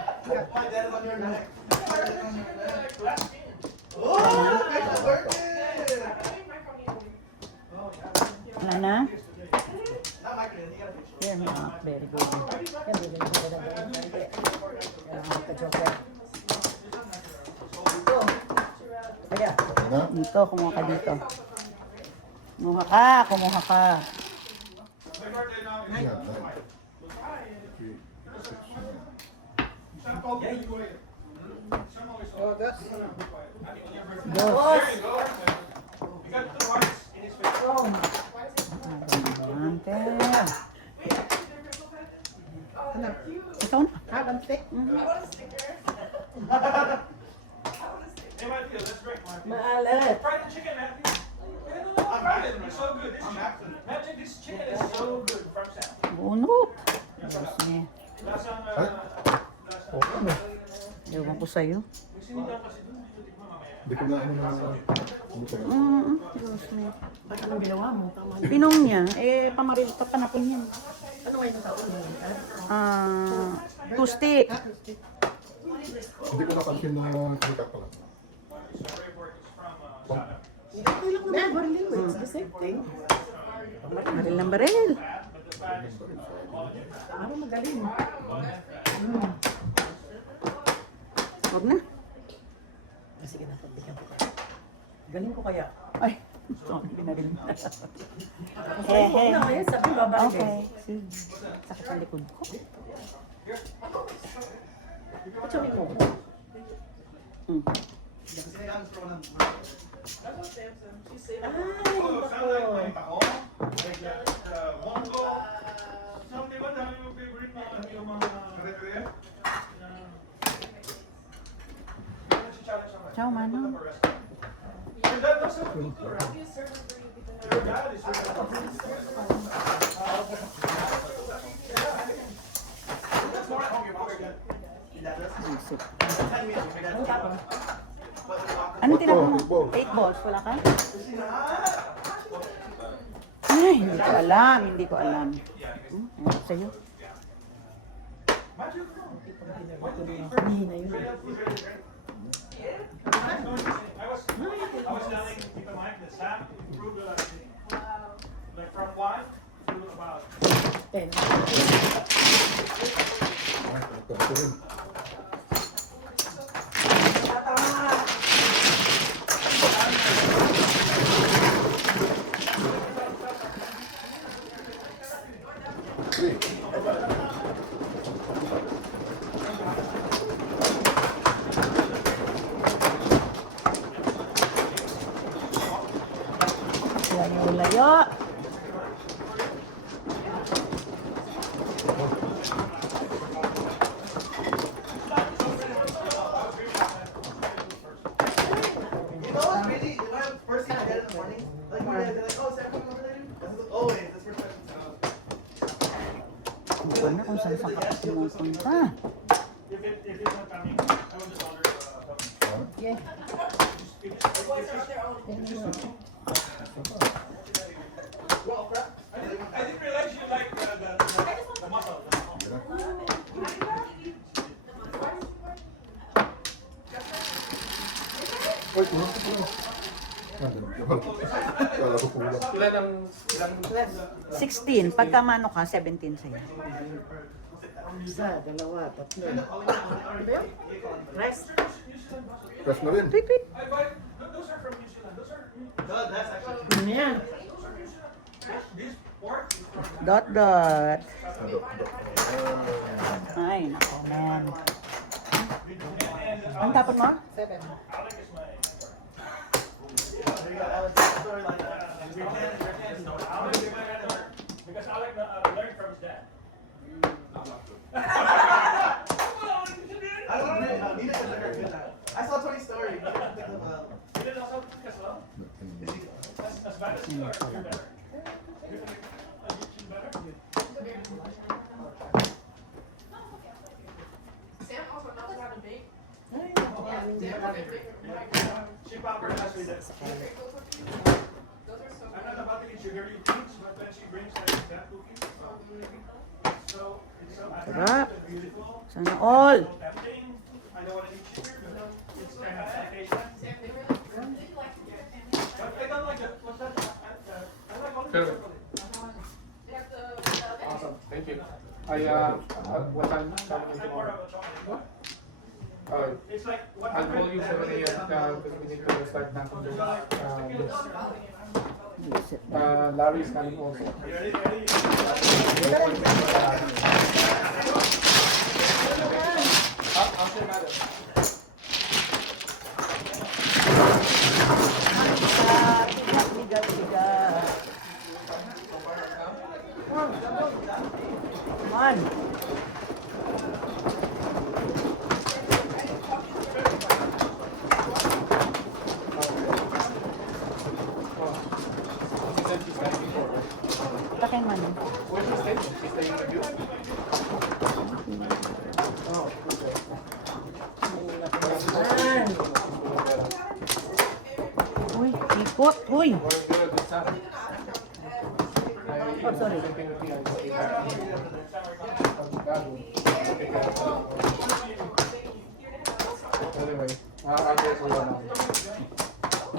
Wala na? Pair me up. Very good. Kaya, Okay na? Dito, kumuha ka dito. Kumuha ka. Yan. 3, 6, 9. Ante. hanap. Ikaw na. Habang stick. Maalat. Fried the chicken, Matthew. I'm fried it. It's so good. Imagine this chicken is so good from Sam. Bunot. Diyos niya. That's on, Ay. Okay na. Ewan ko sa'yo. Hindi ko na ano na. Ano pa yan? Diyos niya. Bakit anong ginawa mo? Tama na. Pinom niya. Pamaril ka panapon yan. Ano ngayon ang taon mo? 2 stick. Hindi ko napansin na krikat pala. Yeah, barili mo. It's the same thing. Maril ng baril. Ano magaling? Huwag na. Sige na, pagbigyan ko. Galing ko kaya. Ay, binagaling na. Huwag na ngayon, sabi babalik. Okay. Sige. Sakit ang likod ko. Sabi mo. Mm. Oh, sound like may taho. Like Mongo. Some, di ba, dami yung favorite na yung mga kare-kare? Ciao, Mano. And that doesn't look good, right? Your dad is really Isip. Ano tinapon mo? 8 balls, wala ka? Ay, hindi ko alam, hindi ko alam. Ano sa'yo? Mahina yun. I was telling Tita Mike that Sam improved a lot. Like from 1 to about 10. Ito rin. Layo-layo. You know what's crazy? You know the first thing I get in the morning? Like, you guys are like, oh, Sam, come over there? This is always, this first question. Hindi ko na kung saan sa kapatid mo punta. if it's not coming, I will just order Yeah. I didn't realize you like the muscle. Ay, kulang ko pala. Kala ko kulang. Ilan ang... 16. Pagka mano ka, 17 sa'yo. Isa, dalawa, tatlo. Diba yun? Rest. Fresh na rin. Tweet, tweet. I buy, those are from New Zealand. Those are, No, that's actually. Ano yan? this pork is from Dot, dot. Ano, ano. Ay, nako, man. Ang tapon mo? 7. because Alec learned from his dad. I don't know. Neither is her. I saw Tony's story. He did also as well. As bad as you are, you're better. You're better. Sam also knows how to bake. She pampered us with it. Those are so I'm not about to eat sugary things, but then she brings like that cookies. So it's so Sarap. attractive and beautiful. Sana all. So tempting. I don't want to eat sugar, but it's kind of application. Sam, they really like to get But I don't like the, what's that? I like all the Perfect. chocolate. They have the Awesome, thank you. What time shall we I'm meet more tomorrow? of a chocolate. It's like I'll call you 7 a.m. Because we need to start natin doon. Larry is coming also. Ready, ready? I'll say madam. Bigat, bigat. Come on. She said she's coming before. Takin man. Where's she staying? She's staying with you? Oh, okay. Uy, ikot. Uy. Or is there a good time? Oh, sorry. Anyway, I'll go for one now.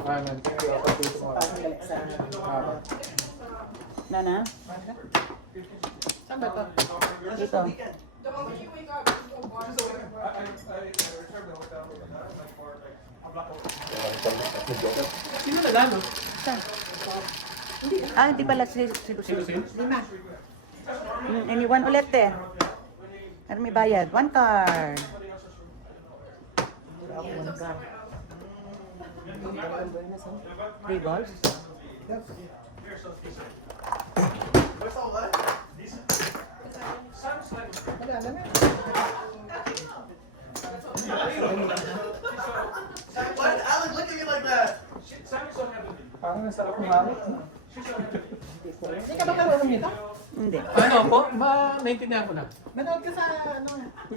Alright man, thank you. I'll talk to you tomorrow. Balik sa... Ah. Nana? Saan ba to? That's just Dito. a weekend. The moment you wake up, you go wash the water. I reserved the hotel like for like a block of. Tatlong joker. Sino nagano? Hindi pala si Lucille. Lima. Anyone ulit eh. Ano may bayad? 1 car. Three balls? Where's all that? Wala na na. Why did Alec look at me like that? Sammy's so heavenly. Parang nasarap ng hawak. Hindi ka ba karunong nito? Hindi. Ano po? Naintindihan ko na. Manood ka sa ano?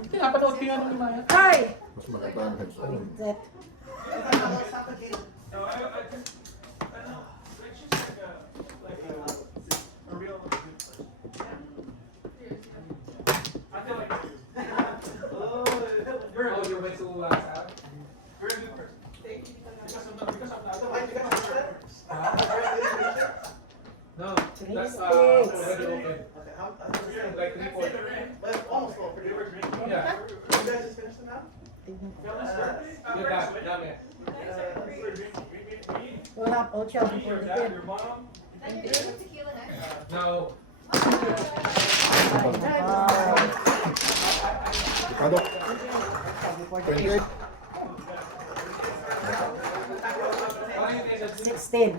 Pinapanood ko yung ano ni Maya. Hi! Mas maganda ang hands-on. Zet. No, I know. Like she's like a real good person. I feel like you're a good person. You're a good person. Because of that. Why you guys do that? No, that's already open. Okay, how? Like 3-4. But it's almost full. Pretty much. Yeah. You guys just finished it now? You're dami. Wala po siya. Your dad, your mom. And you're doing tequila next. No. Ricardo. 28. 16.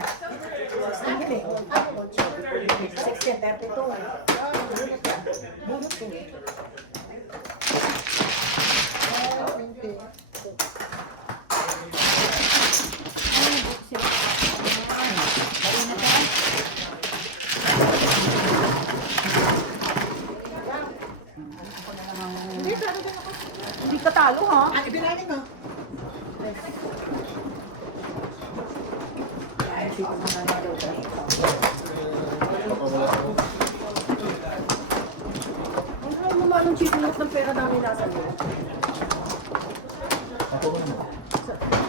16, 32. Bunot ko eh. 20. Hindi ka talo ha? Ah, ibinanin mo. Ano mo ba anong chikunot ng pera namin nasa mo? Ako ba naman?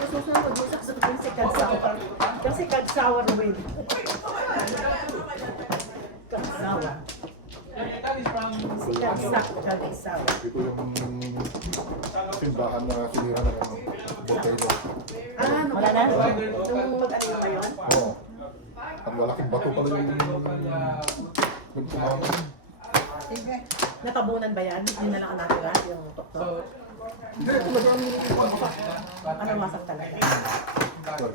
Susunod ko dito sa si Kadsawa. Kasi Kadsawa Ruben. Kadsawa. That is from... Si Kadsawa. Ito yung simbahan na sinira ng ano, Bordeiro. Ah, ano Wala na? Nung mag-ano na kayo? Oo. Ang malaking bato pala yung nagsumaman. Sige. Natabunan ba yan? Yun na lang ang natira, yung So, tuktok. Ano masak talaga?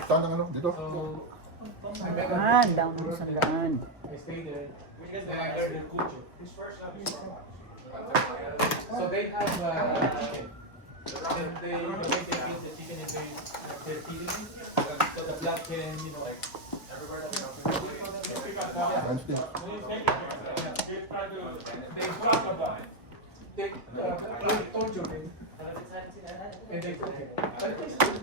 Saan ang ano? Dito? so, I met a- Daan, down ng 100. I stayed there. Then I learned in Cucho. So they have chicken. Then they, the way they feed the chicken is they're feeding it. So the blood can, you know, like, Wednesday. They they torture him. And they cook it. But it tastes good.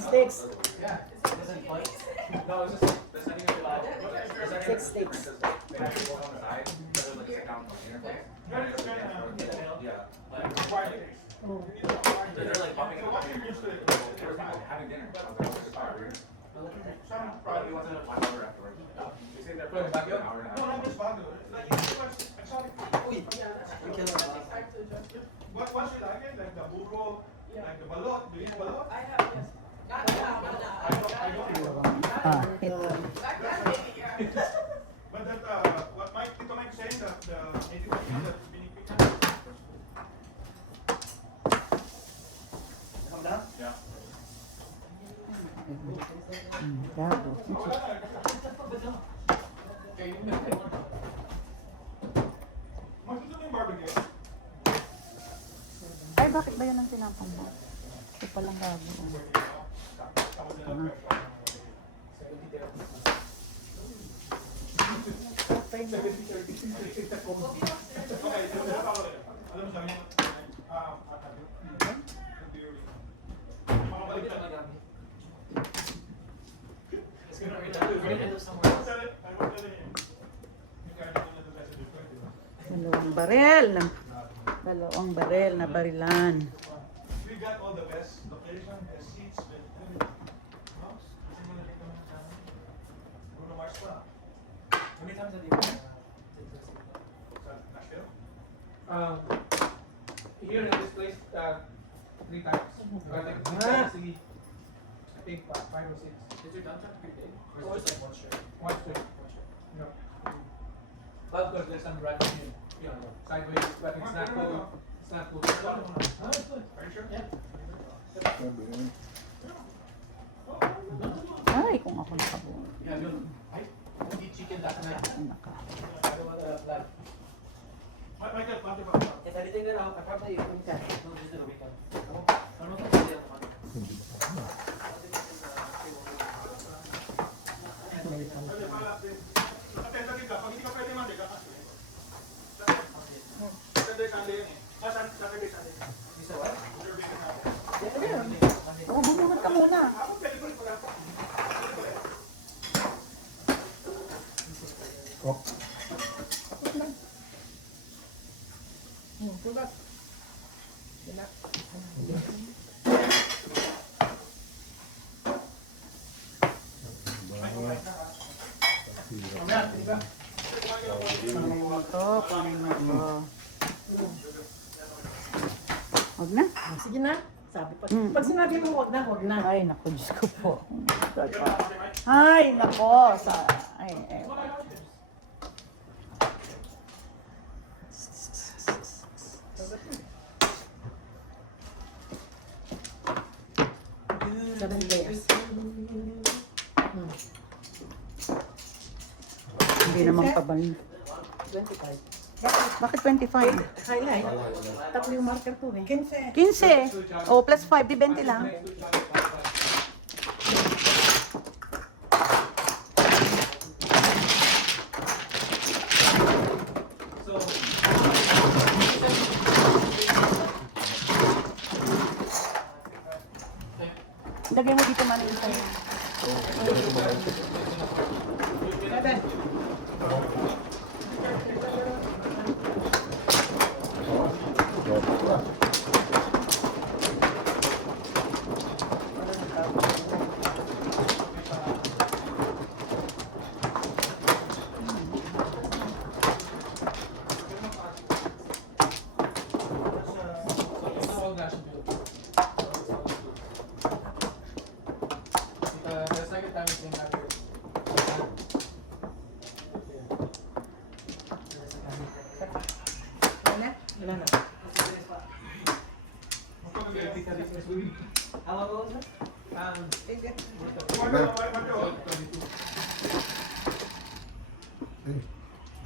Sticks. Yeah. No, it's just 6 sticks. What you like it? Like the burro, like the balot? Do you eat balot? I have, yes. Not now, not now. I don't. Ah, ito. Back then, maybe, yeah. But that, what Tito Mike saying that the 85 that binibigyan. Come down? Yeah. Gago. Magsusunod yung barbecue. Ay, bakit ba yan ang tinapang mo? Ito palang gago. Okay, so alam mo sa amin, makabalik ka na. Dalawang barel na barilan. We got all the best location, best seats, best food. No? Kasi mo nakita mo sa amin. Bruno Mars pa. How many times have you been? Here in this place, 3 times. But I think 5 or 6. Is your downtown pretty big? Or is it just like one strip? One strip. No. But of course, there's some branches here, you know, sideways, but it's not full. It's not full. No, it's good. Are you sure? Yeah. Sabi yun. Ay, kung ako nakabuo. Yeah, yun. I eat chicken last night. Naka. I don't want to plan. Michael, pati ba? If anything then I'll probably no, just in a weekend. Ano to? Hindi ako ano. Tentative ka. Pag hindi ka pwede man, di ka kasi. Saturday, Sunday yan eh. Saturday, Sunday. Isa what? Oo, bumunod ka muna. Oh, Pulat. Wala. Ito, kunin mo ito. Huwag na. Sige na. Sabi pa. Mm. Pag sinabi mo huwag na, huwag na. Ay, naku, Diyos ko po. Ay, naku. Ay. Seven layers. Hindi naman pabal. 25. Bakit 25? Highlight. Tatlo yung marker ko eh. 15. 15. O, plus 5, di 20 lang. Lagay mo dito man isa. Seven. It's not all glass and build. The second time we came back here. Wala na? Wala na. How long was it?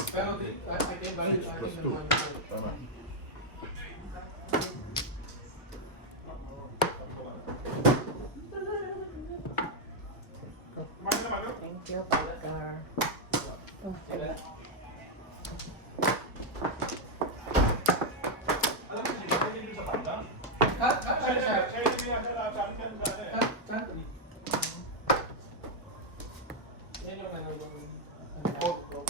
Pero I came back, I plus think 2. the one. Tama. Thank you, Parker. Oh, wala. Yan yung ano, yung pork bro.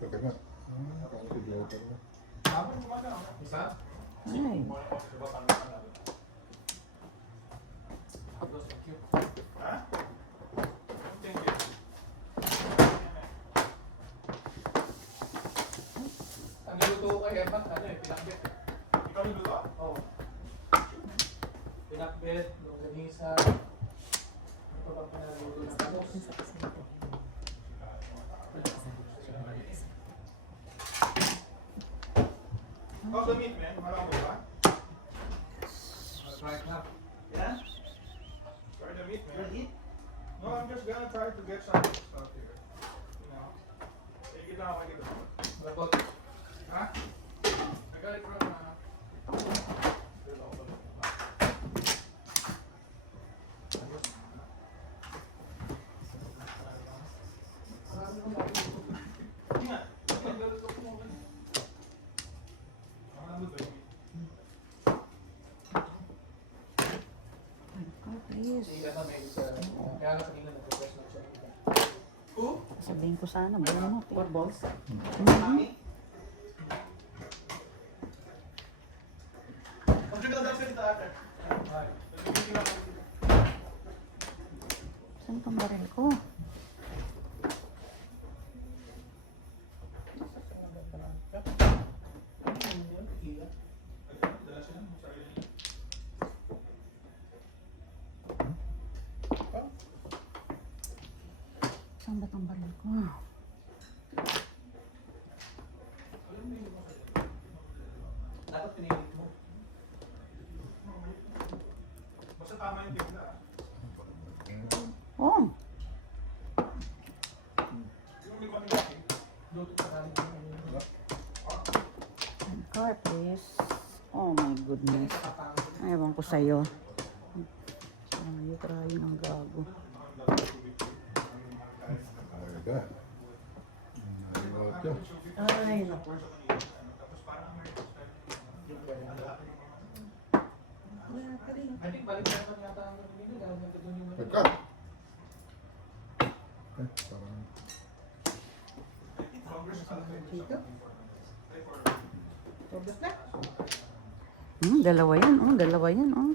Teka nga. Akala ko blocker na. Isa? Ay. Thank you. Ang luto ko kay Evan, ano eh, pinakbet. Ikaw yung luto? Oo. Pinakbet, longganisa. Ano pa bang pinaluto na tapos? How's the meat, man? Marami ba? Try it now. Yeah? Try the meat, man. Ready to eat? No, I'm just gonna try to get some stuff here. You know? Take it down, take it down. What about? Huh? I got it from Please. si Evan may isa. Kaya nga kanina nag-request na siya. Sabihin ko sana, buo mo. 4 balls. Mhm. Pag build up dito after. Saan itong baril ko? Saan ba itong baril ko? Dapat pinilit mo. Basta tama yung tigla. Oh, Yung may konti. car please. Oh my goodness. Ewan ko sa'yo. Ay, try ng gago. Talaga. Naliwag ka. Ay, naku. I think balik na pa yata ang gagawin nila. Dahil nandun yung Pagkat. Parang Dito. Sobras na. Dalawa yan. Oh, dalawa yan. Oh.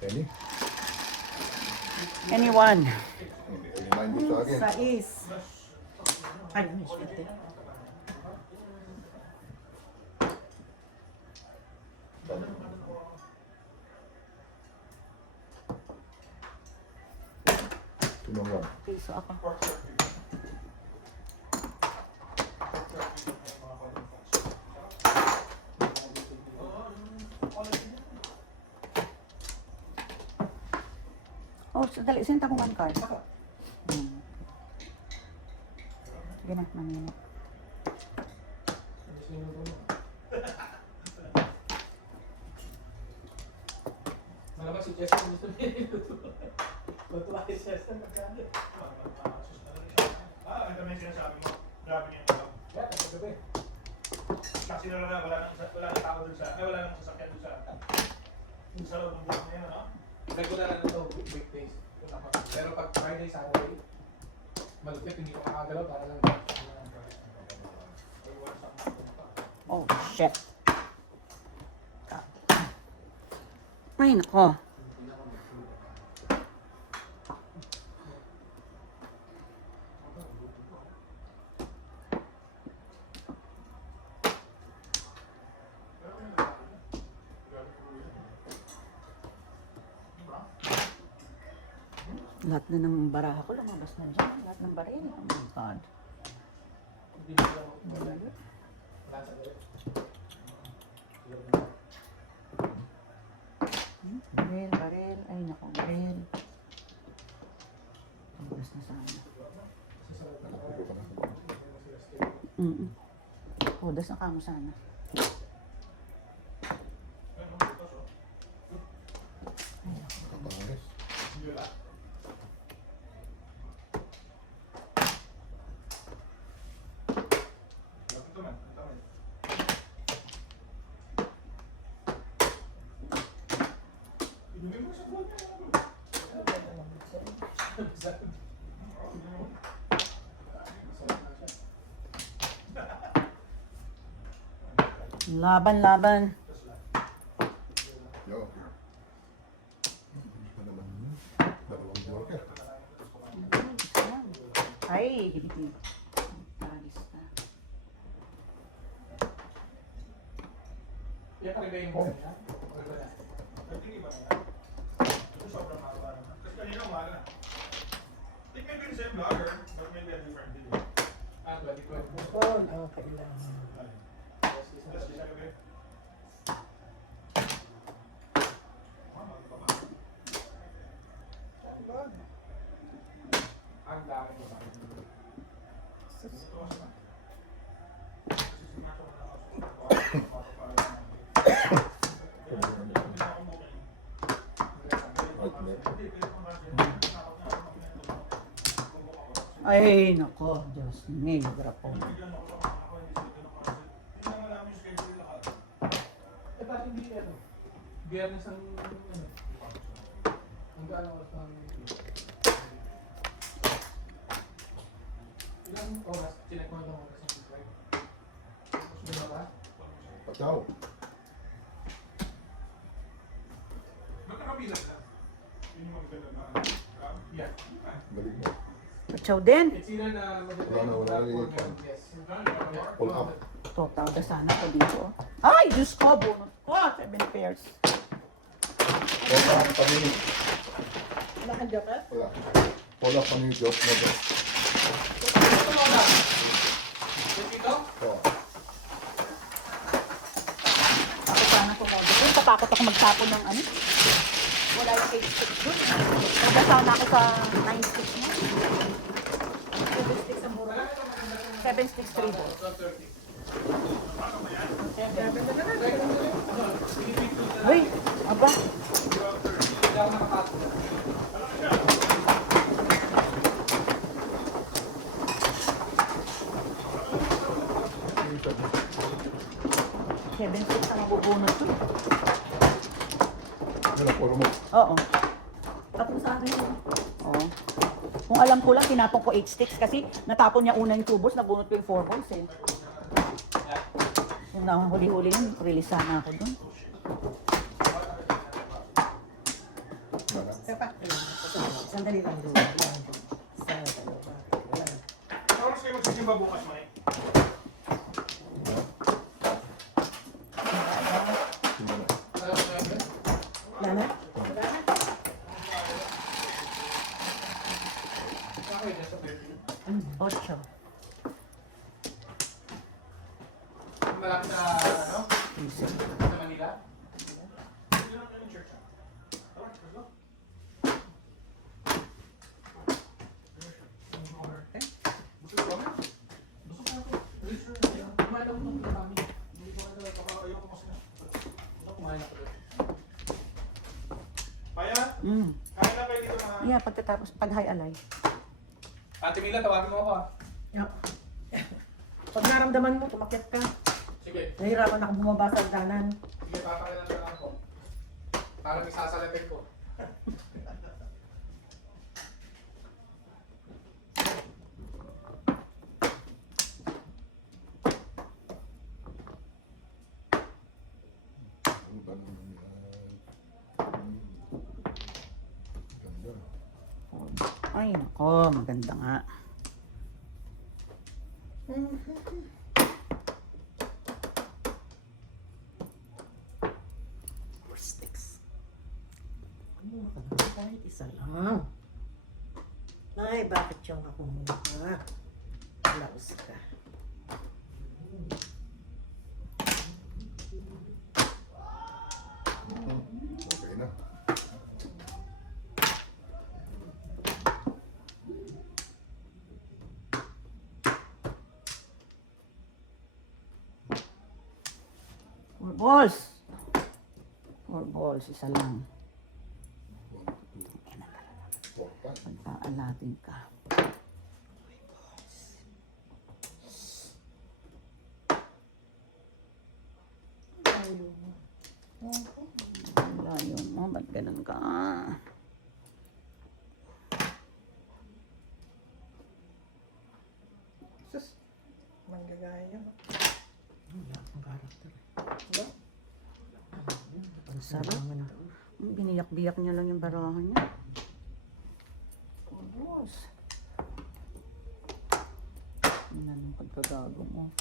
Penny. Anyone? Remind mo sa akin. Sais. Ay, may shit eh. Tumawag. Piso ako. Oh, sandali. Sinta ko 1 card. Sige na, manina. Malamang si Chester gusto niya niluto. Matuwa si Chester magkano. Ito na yung sinasabi mo. Grabe niya yung Kaya, kagabi. kasi wala nang tao dun sa, wala nang sasakyan dun sa loob ng buwan na yun, ano? Regular na ito, weekdays. Pero pag Friday, Saturday, malupit, hindi ko makagalaw para lang. Oh, shit. Ay, nako. Lahat na ng baraha ko lumabas na dyan. Lahat ng baril. Oh my God. Baril, baril. Ay, naku, baril. Lumabas na sana. Pudas na kamo sana. Kapangalas. Laban, laban. Yo. Ano naman yun? Dalawang worker. Ay. Alis na. Yan pa rin ba yung buhay niya? Or wala? Nagtingi ba na yan? Ito sobrang haba naman. Kasi kanina umaga na. I think maybe the same vlogger, but maybe a different video. Ah, 2012. Oh, no, kailangan. That's just okay. Mama, ano pa ba? Ang dami ko sa akin. Ito kasi na. Kasi sinaso ko na ako. Ay, nako. Diyos me. Grapo. Eh, bakit hindi ano? Biyernes ang ano? Hanggang oras ng ilang oras? Chinek mo ilang oras ang flight? Gusto mo ba? Pataw. Magkakabilang na. Yun yung maganda na. Yeah. Galing mo. Pachaw din. It's either na Wala na, yes. Pull up. Total ka sana ko dito. Ay, Diyos ko. Bunot ko. 7 pairs. Pull up pa rin. Wala kang jacket? Wala. Pull up pa rin yung joke mo ba? Dito? Oo. Ako sana ko mo. Tatakot ako magtapon ng ano. Wala yung cake stick doon. Kaya sana ako sa 9 sticks mo. 7 sticks ang mura. 7 sticks 3 balls. 12:30. Uy, aba. Hindi ako nakapasok. Seven sticks ang mabubunot ko. Yan ang puro mo. Oo. Tapos sa akin yun. Oo. Kung alam ko lang, tinapon ko 8 sticks kasi natapon niya una yung 2 balls, nabunot ko yung 4 balls eh. Kung huli-huli yun, release sana ako dun. Wala. Dapat. Sandali lang doon. Oras kayo magsisimba bukas, Mike? Tingnan na. Wala na? Okay, just a 30. 8. Malapit na, ano? Sa Manila? Hindi lang kayo ng church, ah. Tara, let's go. Gusto ko ba? Gusto ko ako. Kumain ako ng kami. Hindi ko na baka ayoko kasi na. Kumain ako doon. Maya, Mm. kain na kayo dito na. Yeah, pagkatapos, pag-high alay. Ate Mila, tawagin mo ako ah. Yeah. Pag naramdaman mo, tumakyat ka. Sige. Nahirapan ako bumaba sa hagdanan. Sige, papakilan na lang ako. Parang isasalatin ko. Ang tanong yan. Ganda. Ay, nako, maganda nga. Four sticks. Kahit isa lang. Ay, bakit yung ako muna? Laos ka. Okay na. Four balls. 4 balls, isa lang. 4, 5. Pagpaalatin ka. Layo mo, ba't ganun ka? Sus, manggagaya. Ang sarap. Biniyak-biyak niya lang yung barahan niya. Tapos. Tingnan ang pagkagago mo.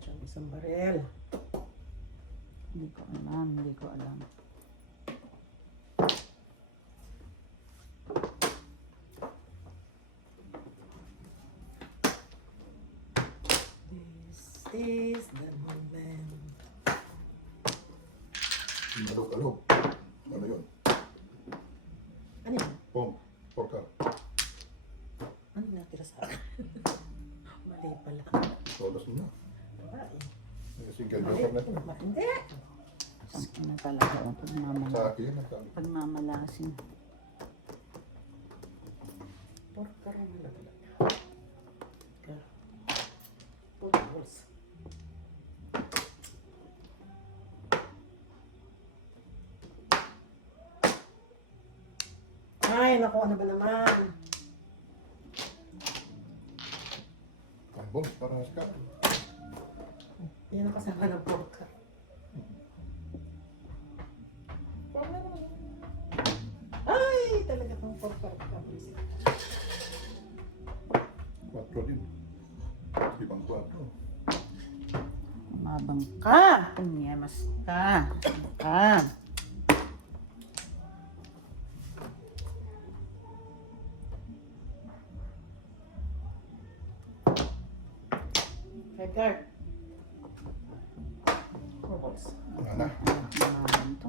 Diyan isang barel. Hindi ko alam, hindi ko alam. This is the moment. Alog. Ano yun? Ano yun? Portal. Ano natira sa akin? Mali pala. Sodas mo na. Wala eh. Single joker na ito. Hindi. Ang ina talaga ang Sa akin, nagkano. pagmamalasin. Porka rin na talaga. Putbos. Ay, naku, ano ba naman? Ay, boss, parehas ka. Yan ang kasama ng porka. Ay, talaga kang porka. Quattro din. Ibang quattro. Mabang ka! Punyamas ka! Ka! Edgar. Purpose. Wala na. Mabang to.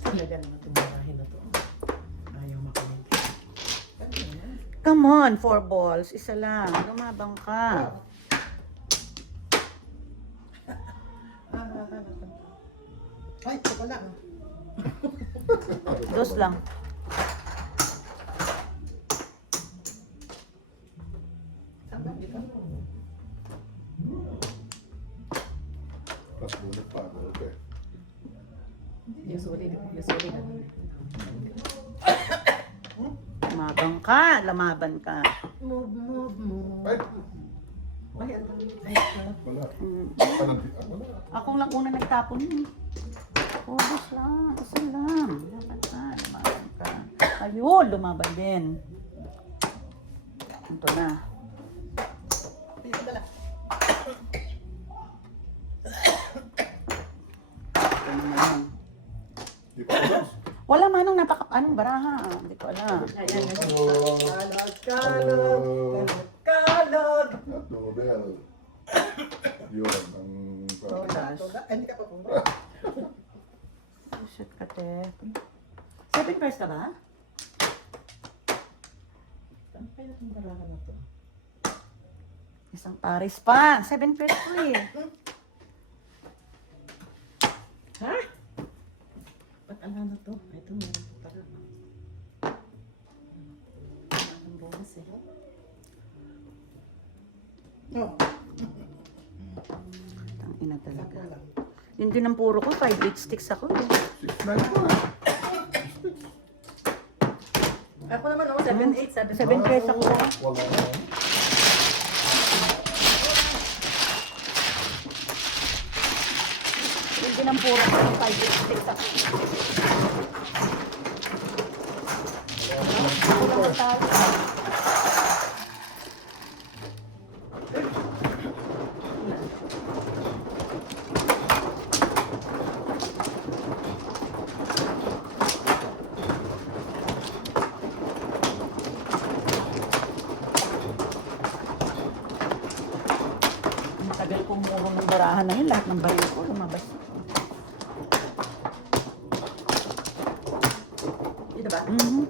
Talaga naman itong marahin na to. Ayaw makinig. Ano yan? Come on, 4 balls. Isa lang. Lumabang ka. Ay, ito pala. Dos lang. Tama, di ba? Plus bullet pa. Okay. Usually. Lumabang ka. Lumaban ka. Move. Ay! Ay, ano? Ay, Wala. Mm. Wala. Ako lang una nagtapon yun. Dos lang. Isa lang. Lumaban ka. Lumaban ka. Ayun, lumaban din. Ito na. dito pala. Ito na lang. Di pa alas. Wala manong anong baraha. Hindi ko alam. Ayan, Hello. Kalod. Dobel. Yun, ang... Ay, hindi ka pa po. Oh, shit ka, te. 7 pairs ka ba? Ano kaya itong barahan na to? Isang pares pa. 7 pairs ko eh. Ha? Ba't ala na to? Ay, ito meron pa pala. Ang bonus eh. Oh, Ang ina talaga. ako lang. Yun din ang puro ko. 5-8 sticks ako. Eh. 6-9 pa. Ako naman, 7-8, 7 pairs ako. Wala na. Yun din ang puro ko. 5-8 sticks ako. Ako lang ang talo. Ang tagal kong murong ng barahan na yun. Lahat ng baril ko lumabas. Dito ba? Mhm.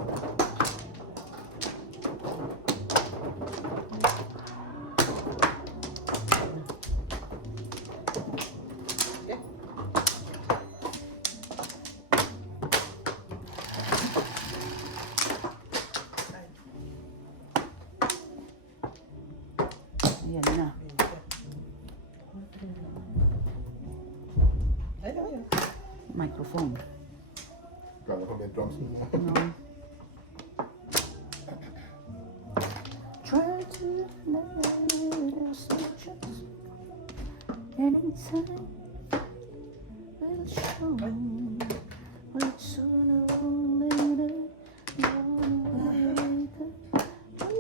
Ayan na. Ay, ayun. Microphone. Kala ko may drums na. No. Try to notice the just anytime will show. But sooner or later, you're gonna wake up and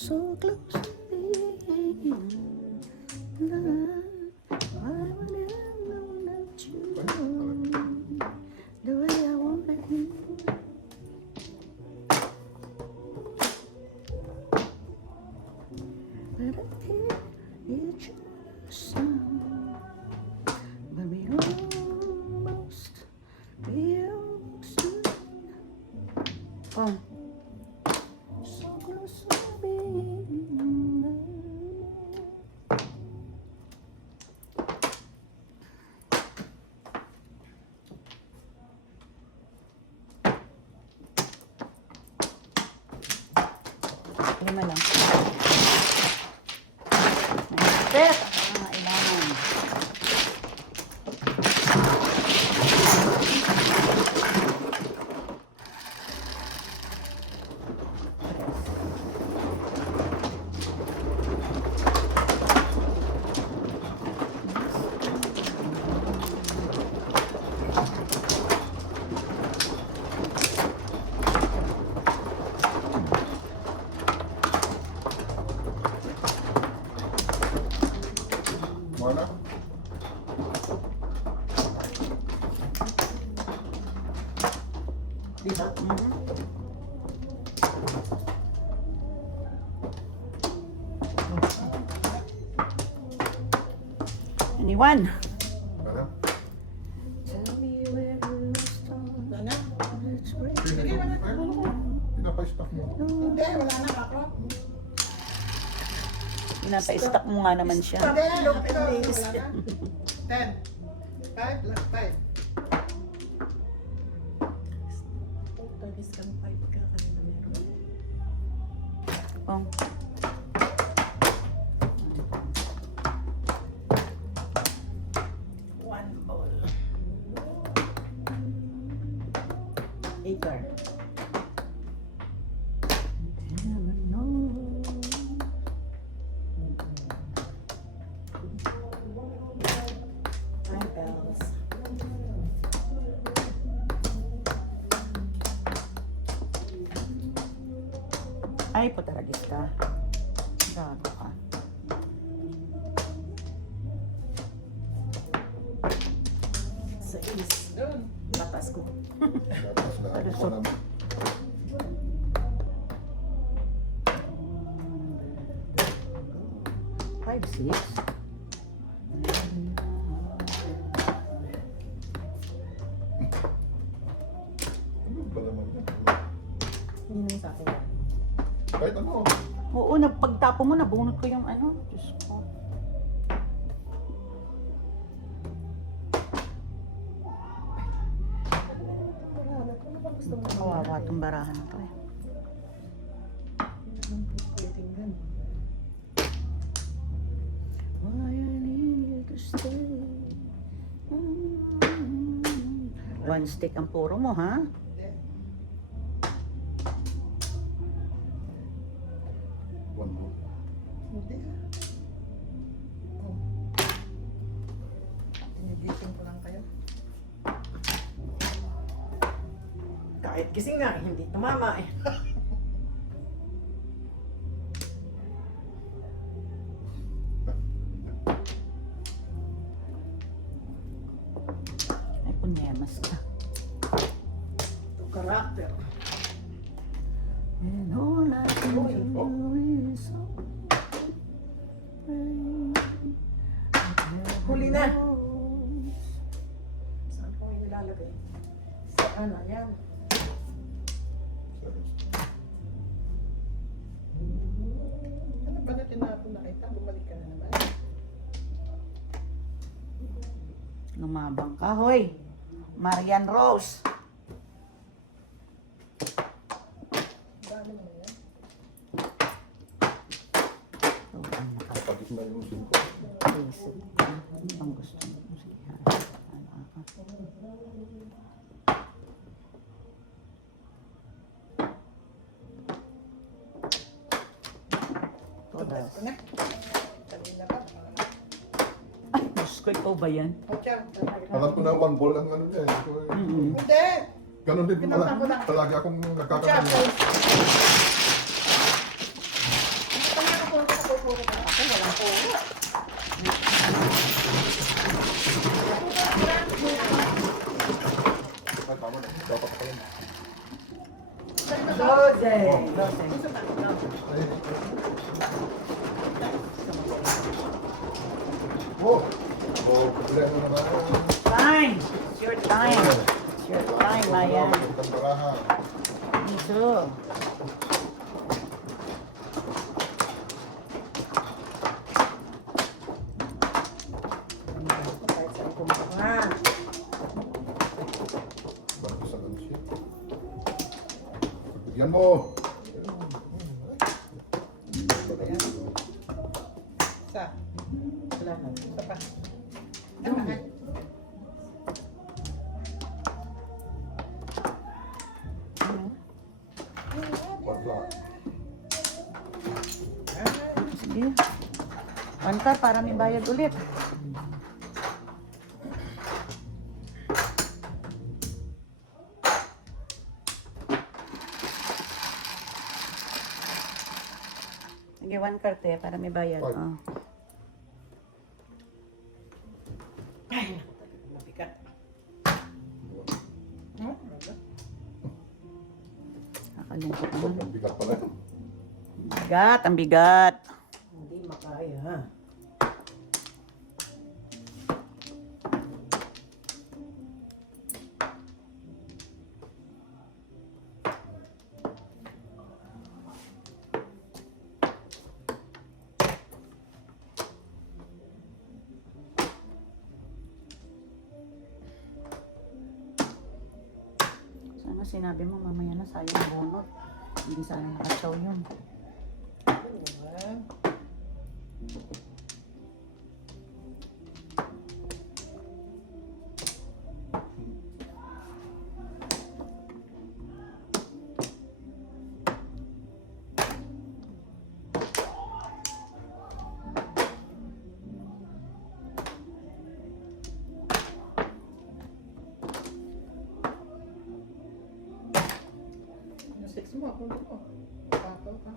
So close to being loved. Why would I ever let you go the way I wanted you? But I can't get you some. But we almost Oh. So close to being loved. Lima lang. Mahigpit ang mga ilaman. Wala. Diba? Anyone? Wala. Tell me where you start. Wala na. Let's break. Sige, wala na. Pinapa-stock mo. Hindi, wala na ako. Pinapa-stock mo nga naman siya. Hindi, look, ito, wala na. 10. 5 plus 5. Tagis kang 5 ka kanina meron. Pong. One ball. Acre. Never know. Nine bells. Ay, putaragis ka. Gago ka. Sa is. Doon. Matas ko. Tapos na ako Lusot. naman. 5, 6. Ano ba naman yan? Hindi naman sa akin yan. Kahit ano. Oo, pagtapo mo, nabunot ko yung ano. Diyos ko. Wala, ano ba gusto mo? Kawawa itong barahan na to eh. Tingnan. Why I need you to stay. One stick ang puro mo, ha? One more. Hindi. Oh. Tinigising ko lang kayo. Kahit gising nga, hindi tumama eh. Ay, punyemas ka. Ito karakter. And all I can do is Huli na. Saan ko nilalagay? Sa ano, yan. Ano ba na tinapon na kita? Bumalik ka na naman. Lumabang ka, hoy. Marian Rose. Dami mo yan. Oh, ang Kapagit na yung sin ko. nakapasip. Ano bang gusto mo? Sige, ha? Ano ako? Tumbas ko na. Kanina pa. Ay, Diyos ko, ikaw ba yan? O, tiyan. Alam ko na one ball ang ano niya. Hindi. Ganon din Pinuntahan ko lang. palagi akong Tiyan. nagkakamali. tama na. Dapat pa yun. 12. Oh! Oh, problema naman. Time! It's your time. It's your time, Mayan. Magandang baraha. Dito. Kahit saan kumuha. Bakit sa gansi? Bigyan mo! Isa. Wala na. Isa pa. Ano ka? Wala. Sige. One car para may bayad ulit. Sige, one car te para may bayad. Ay. Oh. Mabigat. Nakalungkot naman. Sobrang bigat pala. Bigat, ang bigat. Hindi makaya, ha? Sana sinabi mo mamaya na sayang bunot. Hindi sana nakatsaw yun. Ano six mo? Kung mo. Pato ka.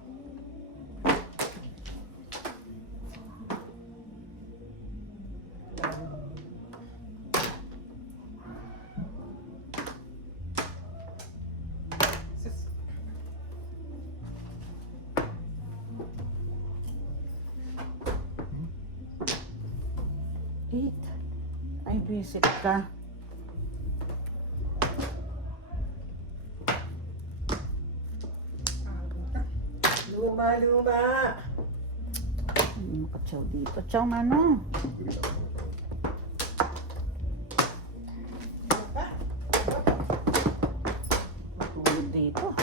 Sis. Eight. Ay, visit ka. Luma. Hindi makatsaw dito. Tsaw mano. Matulog dito.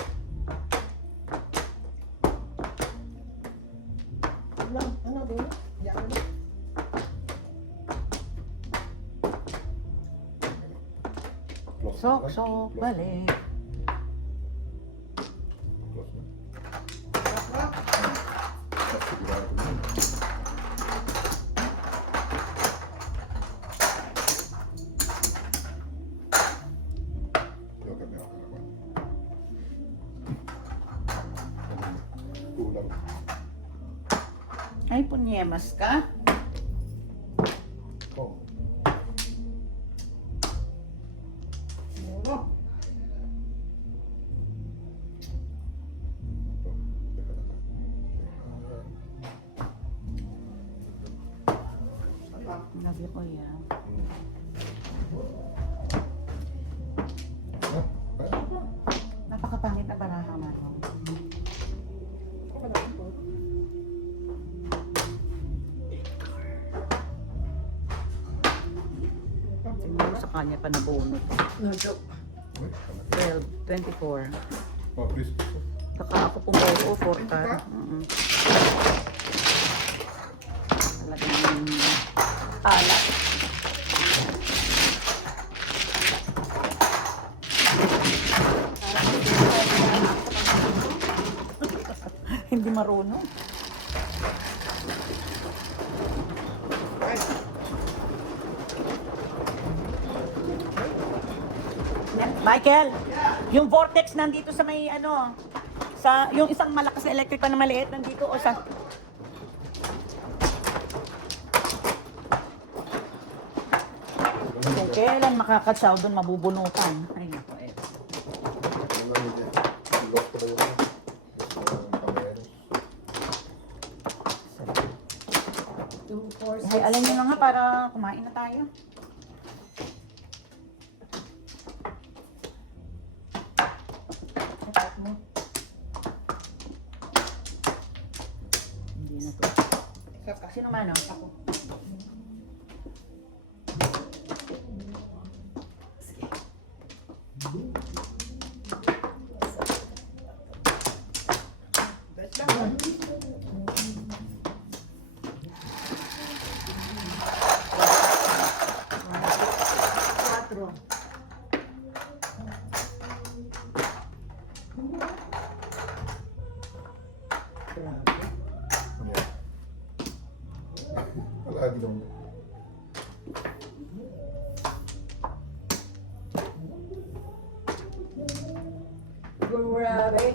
Ano din? Yan na. Sok, balik. Ay, punyemas ka. Oh. Oo. Love you ko yan. Napakapangit na baraha na to. Siguro sa kanya pa nabunot. No joke. 12, 24. Oh, please. Saka ako pumuo, 4 car. Talagang alat. Hindi marunong. Michael, yung vortex nandito sa may ano, sa yung isang malakas na electric pa na maliit nandito o sa kung kailan makakatsaw doon mabubunutan. Ay nako eh. pala yung kamera. 2, 4, 6. Ay, alam nyo na nga para kumain na tayo. Tapat mo. Hindi na to. Sino man, oh? Ako. That's lang. Quatro. Grabe. Yan. Palagi lang. Grabe.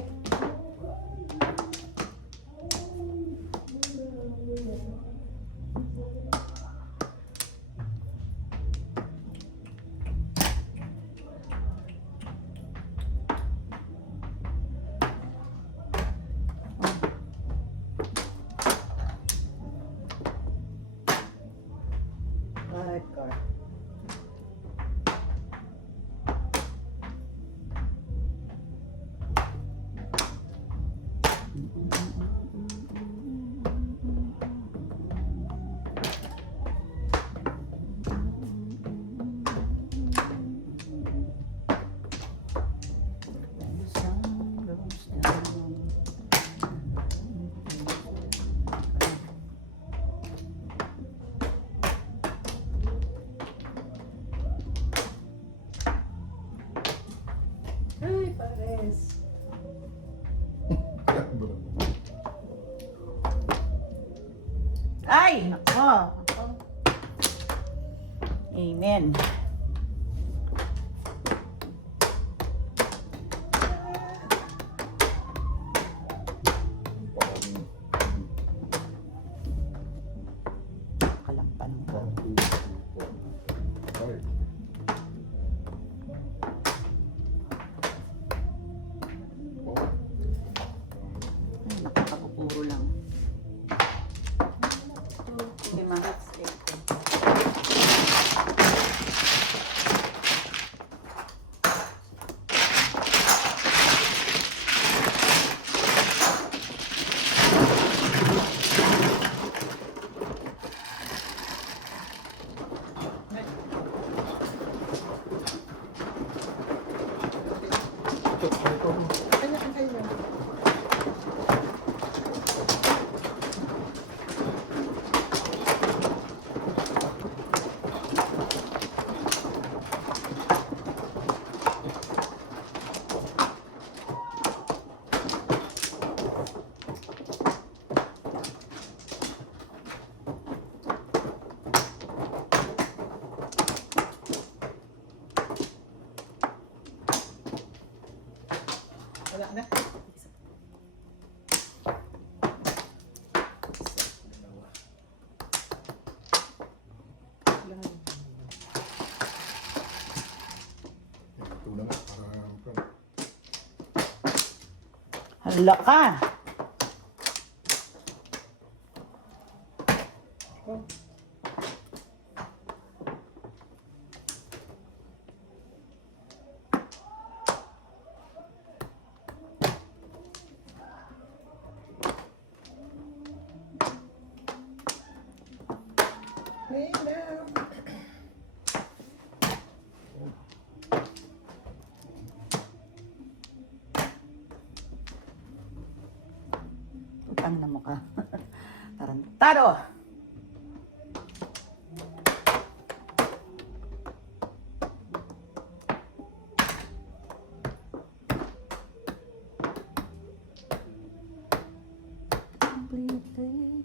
My God. Ay, pares. Ay! Nako! Amen. Kalampan mo. Ay, nakakapupuro lang. Lima. Kanya-kanya. Wala na. Ito na nga. Para Hala ka! Lay down. Utang na mo ka. Tarantado! Completely.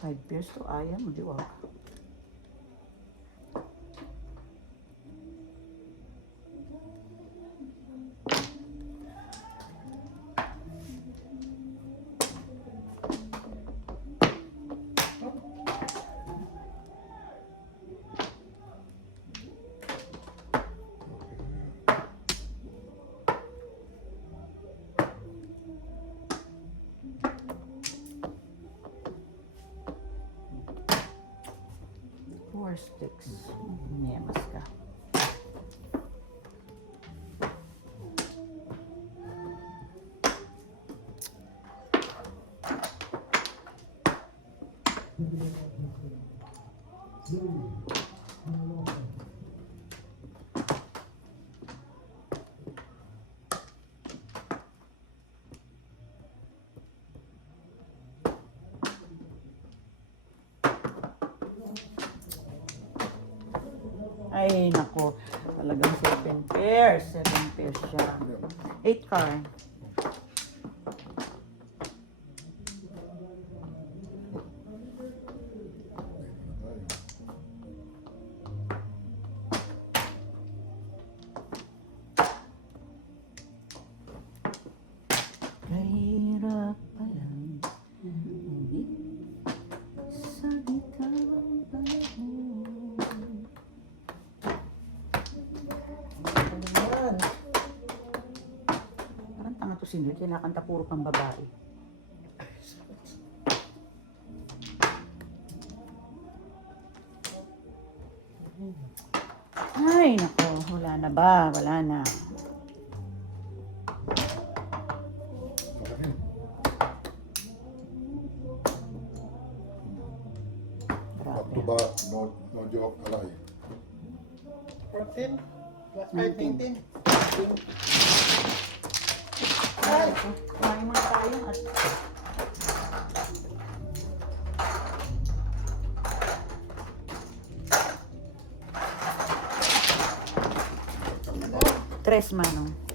Five years to ayam, di ba? 4 sticks. Nemas ka. Ay, nako. Talagang 7 pairs. 7 pairs siya. 8 card. Kahirap pa lang. Hindi sa gitang panahon. Ayan. Parang tanga to si Nerd. Kinakanta puro pang babae. Ay, nako. Wala na ba? Wala na. Back Grabe. to back, no joke, alay. 14 plus 5, 19. Ay, kumain muna tayo at tres manong.